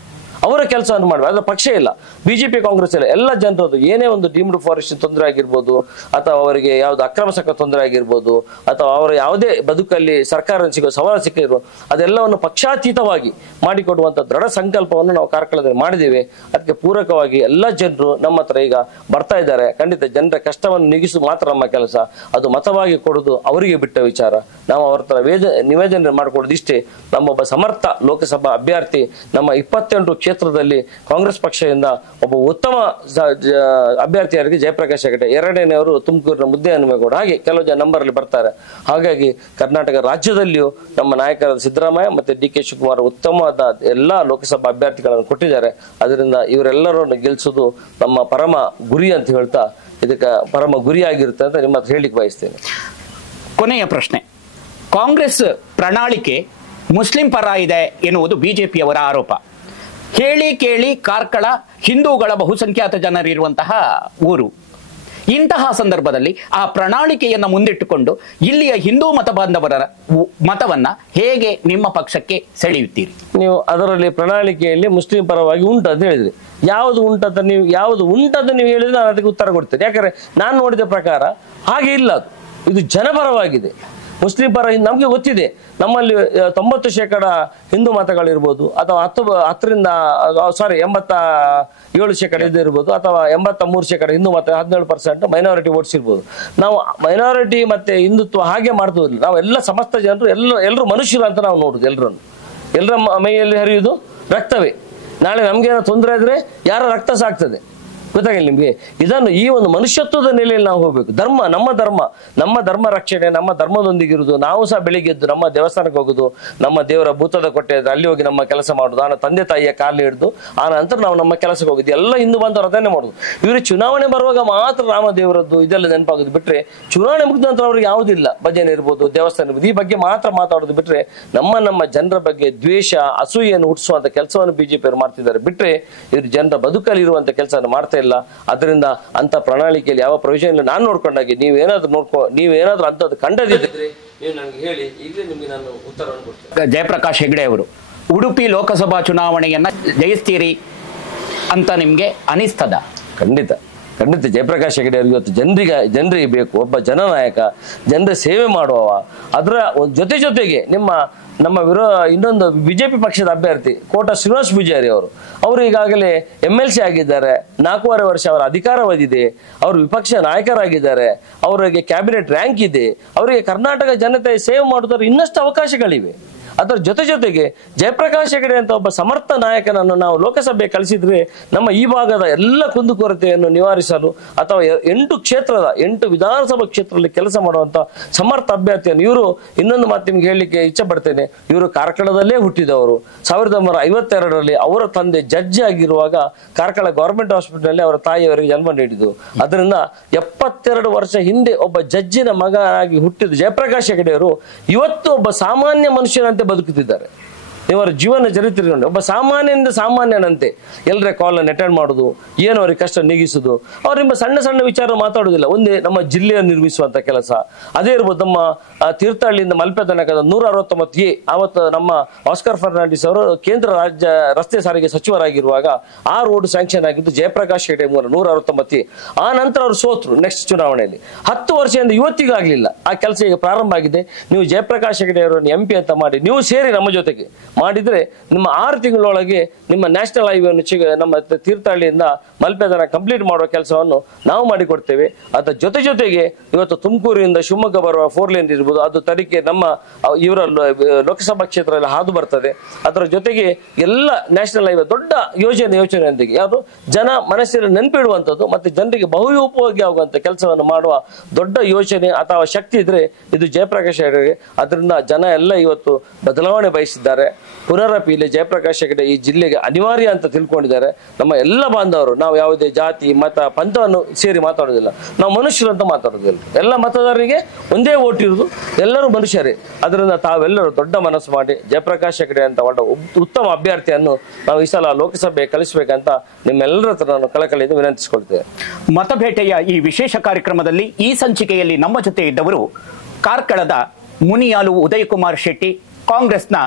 ಅವರ ಕೆಲಸವನ್ನು ಮಾಡುವ, ಅದರ ಪಕ್ಷ ಇಲ್ಲ. BJP ಕಾಂಗ್ರೆಸ್ ಇಲ್ಲ, ಎಲ್ಲ ಜನರದ್ದು ಏನೇ ಒಂದು ಡೀಮ್ಡ್ ಫಾರೆಸ್ಟ್ ತೊಂದರೆ ಆಗಿರ್ಬೋದು ಅಥವಾ ಅವರಿಗೆ ಯಾವ್ದು ಅಕ್ರಮ ಸಕ್ಕ ತೊಂದರೆ ಆಗಿರ್ಬೋದು ಅಥವಾ ಅವರ ಯಾವುದೇ ಬದುಕಲ್ಲಿ ಸರ್ಕಾರ ಸಿಗೋ ಸವಾಲು ಸಿಕ್ಕಿರ್ಬೋದು, ಅದೆಲ್ಲವನ್ನು ಪಕ್ಷಾತೀತವಾಗಿ ಮಾಡಿಕೊಡುವಂತ ದೃಢ ಸಂಕಲ್ಪವನ್ನು ನಾವು ಕಾರ್ಕಳದಲ್ಲಿ ಮಾಡಿದ್ದೇವೆ. ಅದಕ್ಕೆ ಪೂರಕವಾಗಿ ಎಲ್ಲ ಜನರು ನಮ್ಮ ಹತ್ರ ಈಗ ಬರ್ತಾ ಇದ್ದಾರೆ. ಖಂಡಿತ ಜನರ ಕಷ್ಟವನ್ನು ನೀಗಿಸು ಮಾತ್ರ ನಮ್ಮ ಕೆಲಸ, ಅದು ಮತವಾಗಿ ಕೊಡುದು ಅವರಿಗೆ ಬಿಟ್ಟ ವಿಚಾರ. ನಾವು ಅವ್ರ ಹತ್ರ ನಿವೇದನೆ ಮಾಡಿಕೊಡೋದು ಇಷ್ಟೇ. ನಮ್ಮೊಬ್ಬ ಸಮರ್ಥ ಲೋಕಸಭಾ ಅಭ್ಯರ್ಥಿ ನಮ್ಮ 28 ಕ್ಷೇತ್ರದಲ್ಲಿ ಕಾಂಗ್ರೆಸ್ ಪಕ್ಷದಿಂದ ಒಬ್ಬ ಉತ್ತಮ ಅಭ್ಯರ್ಥಿಯಾಗಿ ಜಯಪ್ರಕಾಶ್ ಹೆಗಡೆ, ಎರಡನೇವರು ತುಮಕೂರಿನ ಮುದ್ದಹನುಮೇಗೌಡ, ಹಾಗೆ ಕೆಲವು ಜನ ನಂಬರ್ ಅಲ್ಲಿ ಬರ್ತಾರೆ. ಹಾಗಾಗಿ ಕರ್ನಾಟಕ ರಾಜ್ಯದಲ್ಲಿಯೂ ನಮ್ಮ ನಾಯಕರಾದ ಸಿದ್ದರಾಮಯ್ಯ ಮತ್ತೆ DK ಶಿವಕುಮಾರ್ ಉತ್ತಮವಾದ ಎಲ್ಲಾ ಲೋಕಸಭಾ ಅಭ್ಯರ್ಥಿಗಳನ್ನು ಕೊಟ್ಟಿದ್ದಾರೆ. ಅದರಿಂದ ಇವರೆಲ್ಲರನ್ನು ಗೆಲ್ಲಿಸುವುದು ನಮ್ಮ ಪರಮ ಗುರಿ ಅಂತ ಹೇಳ್ತಾ ಇದಕ್ಕೆ ಪರಮ ಗುರಿಯಾಗಿರುತ್ತೆ ಅಂತ ನಿಮ್ಮ ಹತ್ರ ಹೇಳಿಕ್ ಬಯಸ್ತೇನೆ. ಕೊನೆಯ ಪ್ರಶ್ನೆ, ಕಾಂಗ್ರೆಸ್ ಪ್ರಣಾಳಿಕೆ ಮುಸ್ಲಿಂ ಪರ ಇದೆ ಎನ್ನುವುದು ಬಿಜೆಪಿಯವರ ಆರೋಪ. ಹೇಳಿ ಕೇಳಿ ಕಾರ್ಕಳ ಹಿಂದೂಗಳ ಬಹುಸಂಖ್ಯಾತ ಜನರಿರುವಂತಹ ಊರು. ಇಂತಹ ಸಂದರ್ಭದಲ್ಲಿ ಆ ಪ್ರಣಾಳಿಕೆಯನ್ನು ಮುಂದಿಟ್ಟುಕೊಂಡು ಇಲ್ಲಿಯ ಹಿಂದೂ ಮತ ಬಾಂಧವರ ಮತವನ್ನ ಹೇಗೆ ನಿಮ್ಮ ಪಕ್ಷಕ್ಕೆ ಸೆಳೆಯುತ್ತೀರಿ? ನೀವು ಅದರಲ್ಲಿ ಪ್ರಣಾಳಿಕೆಯಲ್ಲಿ ಮುಸ್ಲಿಂ ಪರವಾಗಿ ಉಂಟು ಅಂತ ಹೇಳಿದ್ರಿ. ಯಾವುದು ಉಂಟಂತ ನೀವು ಹೇಳಿದ್ರೆ ನಾನು ಅದಕ್ಕೆ ಉತ್ತರ ಕೊಡ್ತೇನೆ. ಯಾಕಂದ್ರೆ ನಾನು ನೋಡಿದ ಪ್ರಕಾರ ಹಾಗೆ ಇಲ್ಲ, ಇದು ಜನಪರವಾಗಿದೆ. ಮುಸ್ಲಿಂ ಪರ ನಮ್ಗೆ ಗೊತ್ತಿದೆ, ನಮ್ಮಲ್ಲಿ 90% ಹಿಂದೂ ಮತಗಳಿರ್ಬೋದು ಅಥವಾ 87% ಇದಿರ್ಬೋದು ಅಥವಾ 83% ಹಿಂದೂ ಮತ, 17% ಮೈನಾರಿಟಿ ವೋಟ್ಸ್ ಇರ್ಬೋದು. ನಾವು ಮೈನಾರಿಟಿ ಮತ್ತೆ ಹಿಂದುತ್ವ ಹಾಗೆ ಮಾಡ್ತೋದಿಲ್ಲ. ನಾವು ಎಲ್ಲ ಸಮಸ್ತ ಜನರು ಎಲ್ಲರೂ ಮನುಷ್ಯರು ಅಂತ ನಾವು ನೋಡುದು. ಎಲ್ಲರನ್ನು ಎಲ್ಲರ ಮೈಯಲ್ಲಿ ಹರಿಯುವುದು ರಕ್ತವೇ. ನಾಳೆ ನಮ್ಗೇನೋ ತೊಂದರೆ ಇದ್ರೆ ಯಾರ ರಕ್ತ ಸಾಕ್ತದೆ, ಗೊತ್ತಾಗಿಲ್ಲ ನಿಮ್ಗೆ? ಇದನ್ನು ಈ ಒಂದು ಮನುಷ್ಯತ್ವದ ನೆಲೆಯಲ್ಲಿ ನಾವು ಹೋಗ್ಬೇಕು. ನಮ್ಮ ಧರ್ಮ ರಕ್ಷಣೆ, ನಮ್ಮ ಧರ್ಮದೊಂದಿಗಿರುವುದು. ನಾವು ಸಹ ಬೆಳಿಗ್ಗೆ ಎದ್ದು ನಮ್ಮ ದೇವಸ್ಥಾನಕ್ಕೆ ಹೋಗುದು, ನಮ್ಮ ದೇವರ ಭೂತದ ಕೊಟ್ಟೆ ಅಲ್ಲಿ ಹೋಗಿ ನಮ್ಮ ಕೆಲಸ ಮಾಡುದು, ಆ ತಂದೆ ತಾಯಿಯ ಕಾಲು ಹಿಡಿದು ಆ ನಂತರ ನಾವು ನಮ್ಮ ಕೆಲಸಕ್ಕೆ ಹೋಗುದು. ಎಲ್ಲ ಹಿಂದೂ ಬಂದವರು ಅದನ್ನೇ ಮಾಡುದು. ಇವರು ಚುನಾವಣೆ ಬರುವಾಗ ಮಾತ್ರ ರಾಮ ದೇವರದ್ದು ಇದೆಲ್ಲ ನೆನಪಾಗೋದು ಬಿಟ್ರೆ, ಚುನಾವಣೆ ಮುಗಿದ ನಂತರ ಅವ್ರಿಗೆ ಯಾವುದಿಲ್ಲ. ಭಜನೆ ಇರ್ಬೋದು, ದೇವಸ್ಥಾನ ಇರ್ಬೋದು, ಈ ಬಗ್ಗೆ ಮಾತ್ರ ಮಾತಾಡೋದು ಬಿಟ್ರೆ ನಮ್ಮ ಜನರ ಬಗ್ಗೆ ದ್ವೇಷ, ಅಸೂಯೆಯನ್ನು ಹುಟ್ಟಿಸುವಂತ ಕೆಲಸವನ್ನು ಬಿಜೆಪಿಯವರು ಮಾಡ್ತಿದ್ದಾರೆ ಬಿಟ್ರೆ ಇವರು ಜನರ ಬದುಕಲ್ಲಿ ಇರುವಂತ ಕೆಲಸವನ್ನು ಮಾಡ್ತಾ ಇಲ್ಲ. ಅದರಿಂದ ಅಂತ ಪ್ರಣಾಳಿಕೆಯಲ್ಲಿ ಯಾವ ಪ್ರಯೋಜನ ಇಲ್ಲ. ನಾನು ನೋಡ್ಕೊಂಡಾಗಿ ನೀವೇನಾದ್ರೂ ಅಂತದ್ದು ಕಂಡದಿದ್ರೆ ನೀವು ನನಗೆ ಹೇಳಿ, ಈಗಲೇ ನಿಮಗೆ ನಾನು ಉತ್ತರವನ್ನು ಕೊಡ್ತೇನೆ. ಜಯಪ್ರಕಾಶ್ ಹೆಗಡೆ ಅವರು ಉಡುಪಿ ಲೋಕಸಭಾ ಚುನಾವಣೆಯನ್ನ ಜಯಿಸ್ತೀರಿ ಅಂತ ನಿಮ್ಗೆ ಅನಿಸ್ತದ? ಖಂಡಿತ ಜಯಪ್ರಕಾಶ್ ಹೆಗಡೆ ಅವರಿಗೆ ಇವತ್ತು ಜನರಿಗೆ ಬೇಕು ಒಬ್ಬ ಜನನಾಯಕ, ಜನರ ಸೇವೆ ಮಾಡುವವ. ಅದರ ಜೊತೆಗೆ ನಮ್ಮ ಇನ್ನೊಂದು ಬಿಜೆಪಿ ಪಕ್ಷದ ಅಭ್ಯರ್ಥಿ ಕೋಟ ಶ್ರೀನಿವಾಸ್ ಪೂಜಾರಿ ಅವರು ಈಗಾಗಲೇ MLC ಆಗಿದ್ದಾರೆ. 4.5 ವರ್ಷ ಅವರ ಅಧಿಕಾರಾವಧಿದೆ. ಅವರು ವಿಪಕ್ಷ ನಾಯಕರಾಗಿದ್ದಾರೆ. ಅವರಿಗೆ ಕ್ಯಾಬಿನೆಟ್ ರ್ಯಾಂಕ್ ಇದೆ. ಅವರಿಗೆ ಕರ್ನಾಟಕ ಜನತೆ ಸೇವೆ ಮಾಡುವುದರ ಇನ್ನಷ್ಟು ಅವಕಾಶಗಳಿವೆ. ಅದರ ಜೊತೆಗೆ ಜಯಪ್ರಕಾಶ್ ಹೆಗಡೆ ಅಂತ ಒಬ್ಬ ಸಮರ್ಥ ನಾಯಕನನ್ನು ನಾವು ಲೋಕಸಭೆ ಕಳಿಸಿದ್ರೆ ನಮ್ಮ ಈ ಭಾಗದ ಎಲ್ಲ ಕುಂದುಕೊರತೆಯನ್ನು ನಿವಾರಿಸಲು ಅಥವಾ 8 ವಿಧಾನಸಭಾ ಕ್ಷೇತ್ರದಲ್ಲಿ ಕೆಲಸ ಮಾಡುವಂತ ಸಮರ್ಥ ಅಭ್ಯರ್ಥಿಯನ್ನು ಇವರು. ಇನ್ನೊಂದು ಮಾತು ನಿಮ್ಗೆ ಹೇಳಲಿಕ್ಕೆ ಇಚ್ಛೆ ಪಡ್ತೇನೆ, ಇವರು ಕಾರ್ಕಳದಲ್ಲೇ ಹುಟ್ಟಿದವರು. 1952ರಲ್ಲಿ ಅವರ ತಂದೆ ಜಡ್ಜ್ ಆಗಿರುವಾಗ ಕಾರ್ಕಳ ಗವರ್ಮೆಂಟ್ ಹಾಸ್ಪಿಟಲ್ ಅವರ ತಾಯಿಯವರಿಗೆ ಜನ್ಮ ನೀಡಿದ್ದು. ಅದರಿಂದ 72 ವರ್ಷ ಹಿಂದೆ ಒಬ್ಬ ಜಡ್ಜಿನ ಮಗನಾಗಿ ಹುಟ್ಟಿದ ಜಯಪ್ರಕಾಶ್ ಹೆಗಡೆ ಅವರು ಇವತ್ತು ಒಬ್ಬ ಸಾಮಾನ್ಯ ಮನುಷ್ಯನಂತೆ ಬದುಕುತ್ತಿದ್ದಾರೆ. ಇವರ ಜೀವನ ಚರಿತ್ರೆ ಒಬ್ಬ ಸಾಮಾನ್ಯನಿಂದ ಸಾಮಾನ್ಯನಂತೆ ಎಲ್ಲರ ಕಾಲನ್ನು ಅಟೆಂಡ್ ಮಾಡುದು, ಏನು ಅವ್ರಿಗೆ ಕಷ್ಟ ನೀಗಿಸುದು. ಅವ್ರು ನಿಮ್ಮ ಸಣ್ಣ ವಿಚಾರ ಮಾತಾಡುವುದಿಲ್ಲ. ಒಂದೇ ನಮ್ಮ ಜಿಲ್ಲೆಯನ್ನು ನಿರ್ಮಿಸುವಂತ ಕೆಲಸ ಅದೇ ಇರ್ಬೋದು. ನಮ್ಮ ತೀರ್ಥಹಳ್ಳಿಯಿಂದ ಮಲ್ಪೆ ತನಕದ 169A ಅವತ್ತು ನಮ್ಮ ಆಸ್ಕರ್ ಫರ್ನಾಂಡಿಸ್ ಅವರು ಕೇಂದ್ರ ರಾಜ್ಯ ರಸ್ತೆ ಸಾರಿಗೆ ಸಚಿವರಾಗಿರುವಾಗ ಆ ರೋಡ್ ಸ್ಯಾಂಕ್ಷನ್ ಆಗಿದ್ದು ಜಯಪ್ರಕಾಶ್ ಹೆಗಡೆ ಮೂಲ 169A. ಆ ನಂತರ ಅವರು ಸೋತ್ರು ನೆಕ್ಸ್ಟ್ ಚುನಾವಣೆಯಲ್ಲಿ. 10 ವರ್ಷದಿಂದ ಇವತ್ತಿಗಾಗ್ಲಿಲ್ಲ. ಆ ಕೆಲಸ ಈಗ ಪ್ರಾರಂಭ ಆಗಿದೆ. ನೀವು ಜಯಪ್ರಕಾಶ್ ಹೆಗಡೆ ಅವರನ್ನು MP ಅಂತ ಮಾಡಿ ನೀವು ಸೇರಿ ನಮ್ಮ ಜೊತೆಗೆ ಮಾಡಿದ್ರೆ ನಿಮ್ಮ 6 ತಿಂಗಳೊಳಗೆ ನಿಮ್ಮ ನ್ಯಾಷನಲ್ ಹೈವೇಯನ್ನು ನಮ್ಮ ತೀರ್ಥಹಳ್ಳಿಯಿಂದ ಮಲ್ಪೆ ತನಕ ಕಂಪ್ಲೀಟ್ ಮಾಡುವ ಕೆಲಸವನ್ನು ನಾವು ಮಾಡಿಕೊಡ್ತೇವೆ. ಅದರ ಜೊತೆಗೆ ಇವತ್ತು ತುಮಕೂರಿನಿಂದ ಶಿವಮೊಗ್ಗ ಬರುವ 4 ಲೇನ್ ಇರ್ಬೋದು, ಅದು ತನಿಖೆ ನಮ್ಮ ಇವರ ಲೋಕಸಭಾ ಕ್ಷೇತ್ರದಲ್ಲಿ ಹಾದು ಬರ್ತದೆ. ಅದರ ಜೊತೆಗೆ ಎಲ್ಲ ನ್ಯಾಷನಲ್ ಹೈವೇ ದೊಡ್ಡ ಯೋಜನೆಯೊಂದಿಗೆ ಯಾವುದು ಜನ ಮನಸ್ಸಿನಲ್ಲಿ ನೆನಪಿಡುವಂಥದ್ದು ಮತ್ತೆ ಜನರಿಗೆ ಬಹುಉಪಯೋಗಿ ಆಗುವಂತ ಕೆಲಸವನ್ನು ಮಾಡುವ ದೊಡ್ಡ ಯೋಜನೆ ಅಥವಾ ಶಕ್ತಿ ಇದ್ರೆ ಇದು ಜಯಪ್ರಕಾಶ್ ಹೆಗಡೆ. ಅದರಿಂದ ಜನ ಎಲ್ಲ ಇವತ್ತು ಬದಲಾವಣೆ ಬಯಸಿದ್ದಾರೆ. ಪುನರಪಿ ಜಯಪ್ರಕಾಶ್ ಹೆಗಡೆ ಈ ಜಿಲ್ಲೆಗೆ ಅನಿವಾರ್ಯ ಅಂತ ತಿಳ್ಕೊಂಡಿದ್ದಾರೆ. ನಮ್ಮ ಎಲ್ಲ ಬಾಂಧವರು ನಾವು ಯಾವುದೇ ಜಾತಿ ಮತ ಪಂಥವನ್ನು ಸೇರಿ ಮಾತಾಡೋದಿಲ್ಲ, ನಾವು ಮನುಷ್ಯರು ಅಂತ ಮಾತಾಡೋದಿಲ್ಲ. ಎಲ್ಲ ಮತದಾರರಿಗೆ ಒಂದೇ ಓಟ್ ಇರುವುದು, ಎಲ್ಲರೂ ಮನುಷ್ಯರೇ. ಅದರಿಂದ ತಾವೆಲ್ಲರೂ ದೊಡ್ಡ ಮನಸ್ಸು ಮಾಡಿ ಜಯಪ್ರಕಾಶ್ ಹೆಗಡೆ ಅಂತ ಒಳ್ಳೆ ಉತ್ತಮ ಅಭ್ಯರ್ಥಿಯನ್ನು ನಾವು ಈ ಸಲ ಲೋಕಸಭೆ ಕಳಿಸಬೇಕಂತ ನಿಮ್ಮೆಲ್ಲರ ಹತ್ರ ನಾನು ಕಳಕಳಿಯಿಂದ ವಿನಂತಿಸಿಕೊಳ್ತೇವೆ. ಮತಬೇಟೆಯ ಈ ವಿಶೇಷ ಕಾರ್ಯಕ್ರಮದಲ್ಲಿ ಈ ಸಂಚಿಕೆಯಲ್ಲಿ ನಮ್ಮ ಜೊತೆ ಇದ್ದವರು ಕಾರ್ಕಳದ ಮುನಿಯಾಲು ಉದಯಕುಮಾರ್ ಶೆಟ್ಟಿ, ಕಾಂಗ್ರೆಸ್ನ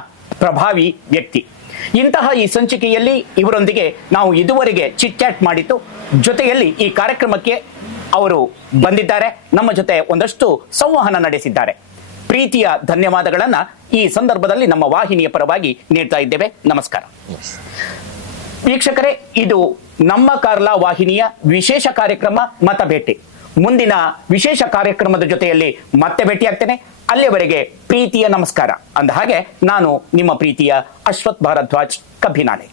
ಪ್ರಭಾವಿ ವ್ಯಕ್ತಿ. ಇಂತಹ ಈ ಸಂಚಿಕೆಯಲ್ಲಿ ಇವರೊಂದಿಗೆ ನಾವು ಇದುವರೆಗೆ ಚಿಟ್ ಚಾಟ್ ಮಾಡಿದ್ದು, ಜೊತೆಯಲ್ಲಿ ಈ ಕಾರ್ಯಕ್ರಮಕ್ಕೆ ಅವರು ಬಂದಿದ್ದಾರೆ, ನಮ್ಮ ಜೊತೆ ಒಂದಷ್ಟು ಸಂವಹನ ನಡೆಸಿದ್ದಾರೆ. ಪ್ರೀತಿಯ ಧನ್ಯವಾದಗಳನ್ನ ಈ ಸಂದರ್ಭದಲ್ಲಿ ನಮ್ಮ ವಾಹಿನಿಯ ಪರವಾಗಿ ನೀಡ್ತಾ ಇದ್ದೇವೆ. ನಮಸ್ಕಾರ ವೀಕ್ಷಕರೇ, ಇದು ನಮ್ಮ ಕಾರ್ಲಾ ವಾಹಿನಿಯ ವಿಶೇಷ ಕಾರ್ಯಕ್ರಮ ಮತಬೇಟೆ. ಮುಂದಿನ ವಿಶೇಷ ಕಾರ್ಯಕ್ರಮದ ಜೊತೆಯಲ್ಲಿ ಮತ್ತೆ ಭೇಟಿಯಾಗ್ತೇನೆ. ಅಲ್ಲಿಯವರೆಗೆ ಪ್ರೀತಿಯ ನಮಸ್ಕಾರ. ಅಂದ ಹಾಗೆ ನಾನು ನಿಮ್ಮ ಪ್ರೀತಿಯ ಅಶ್ವಥ್ ಭಾರದ್ವಾಜ್ ಕಬ್ಬಿನಾಲೆ.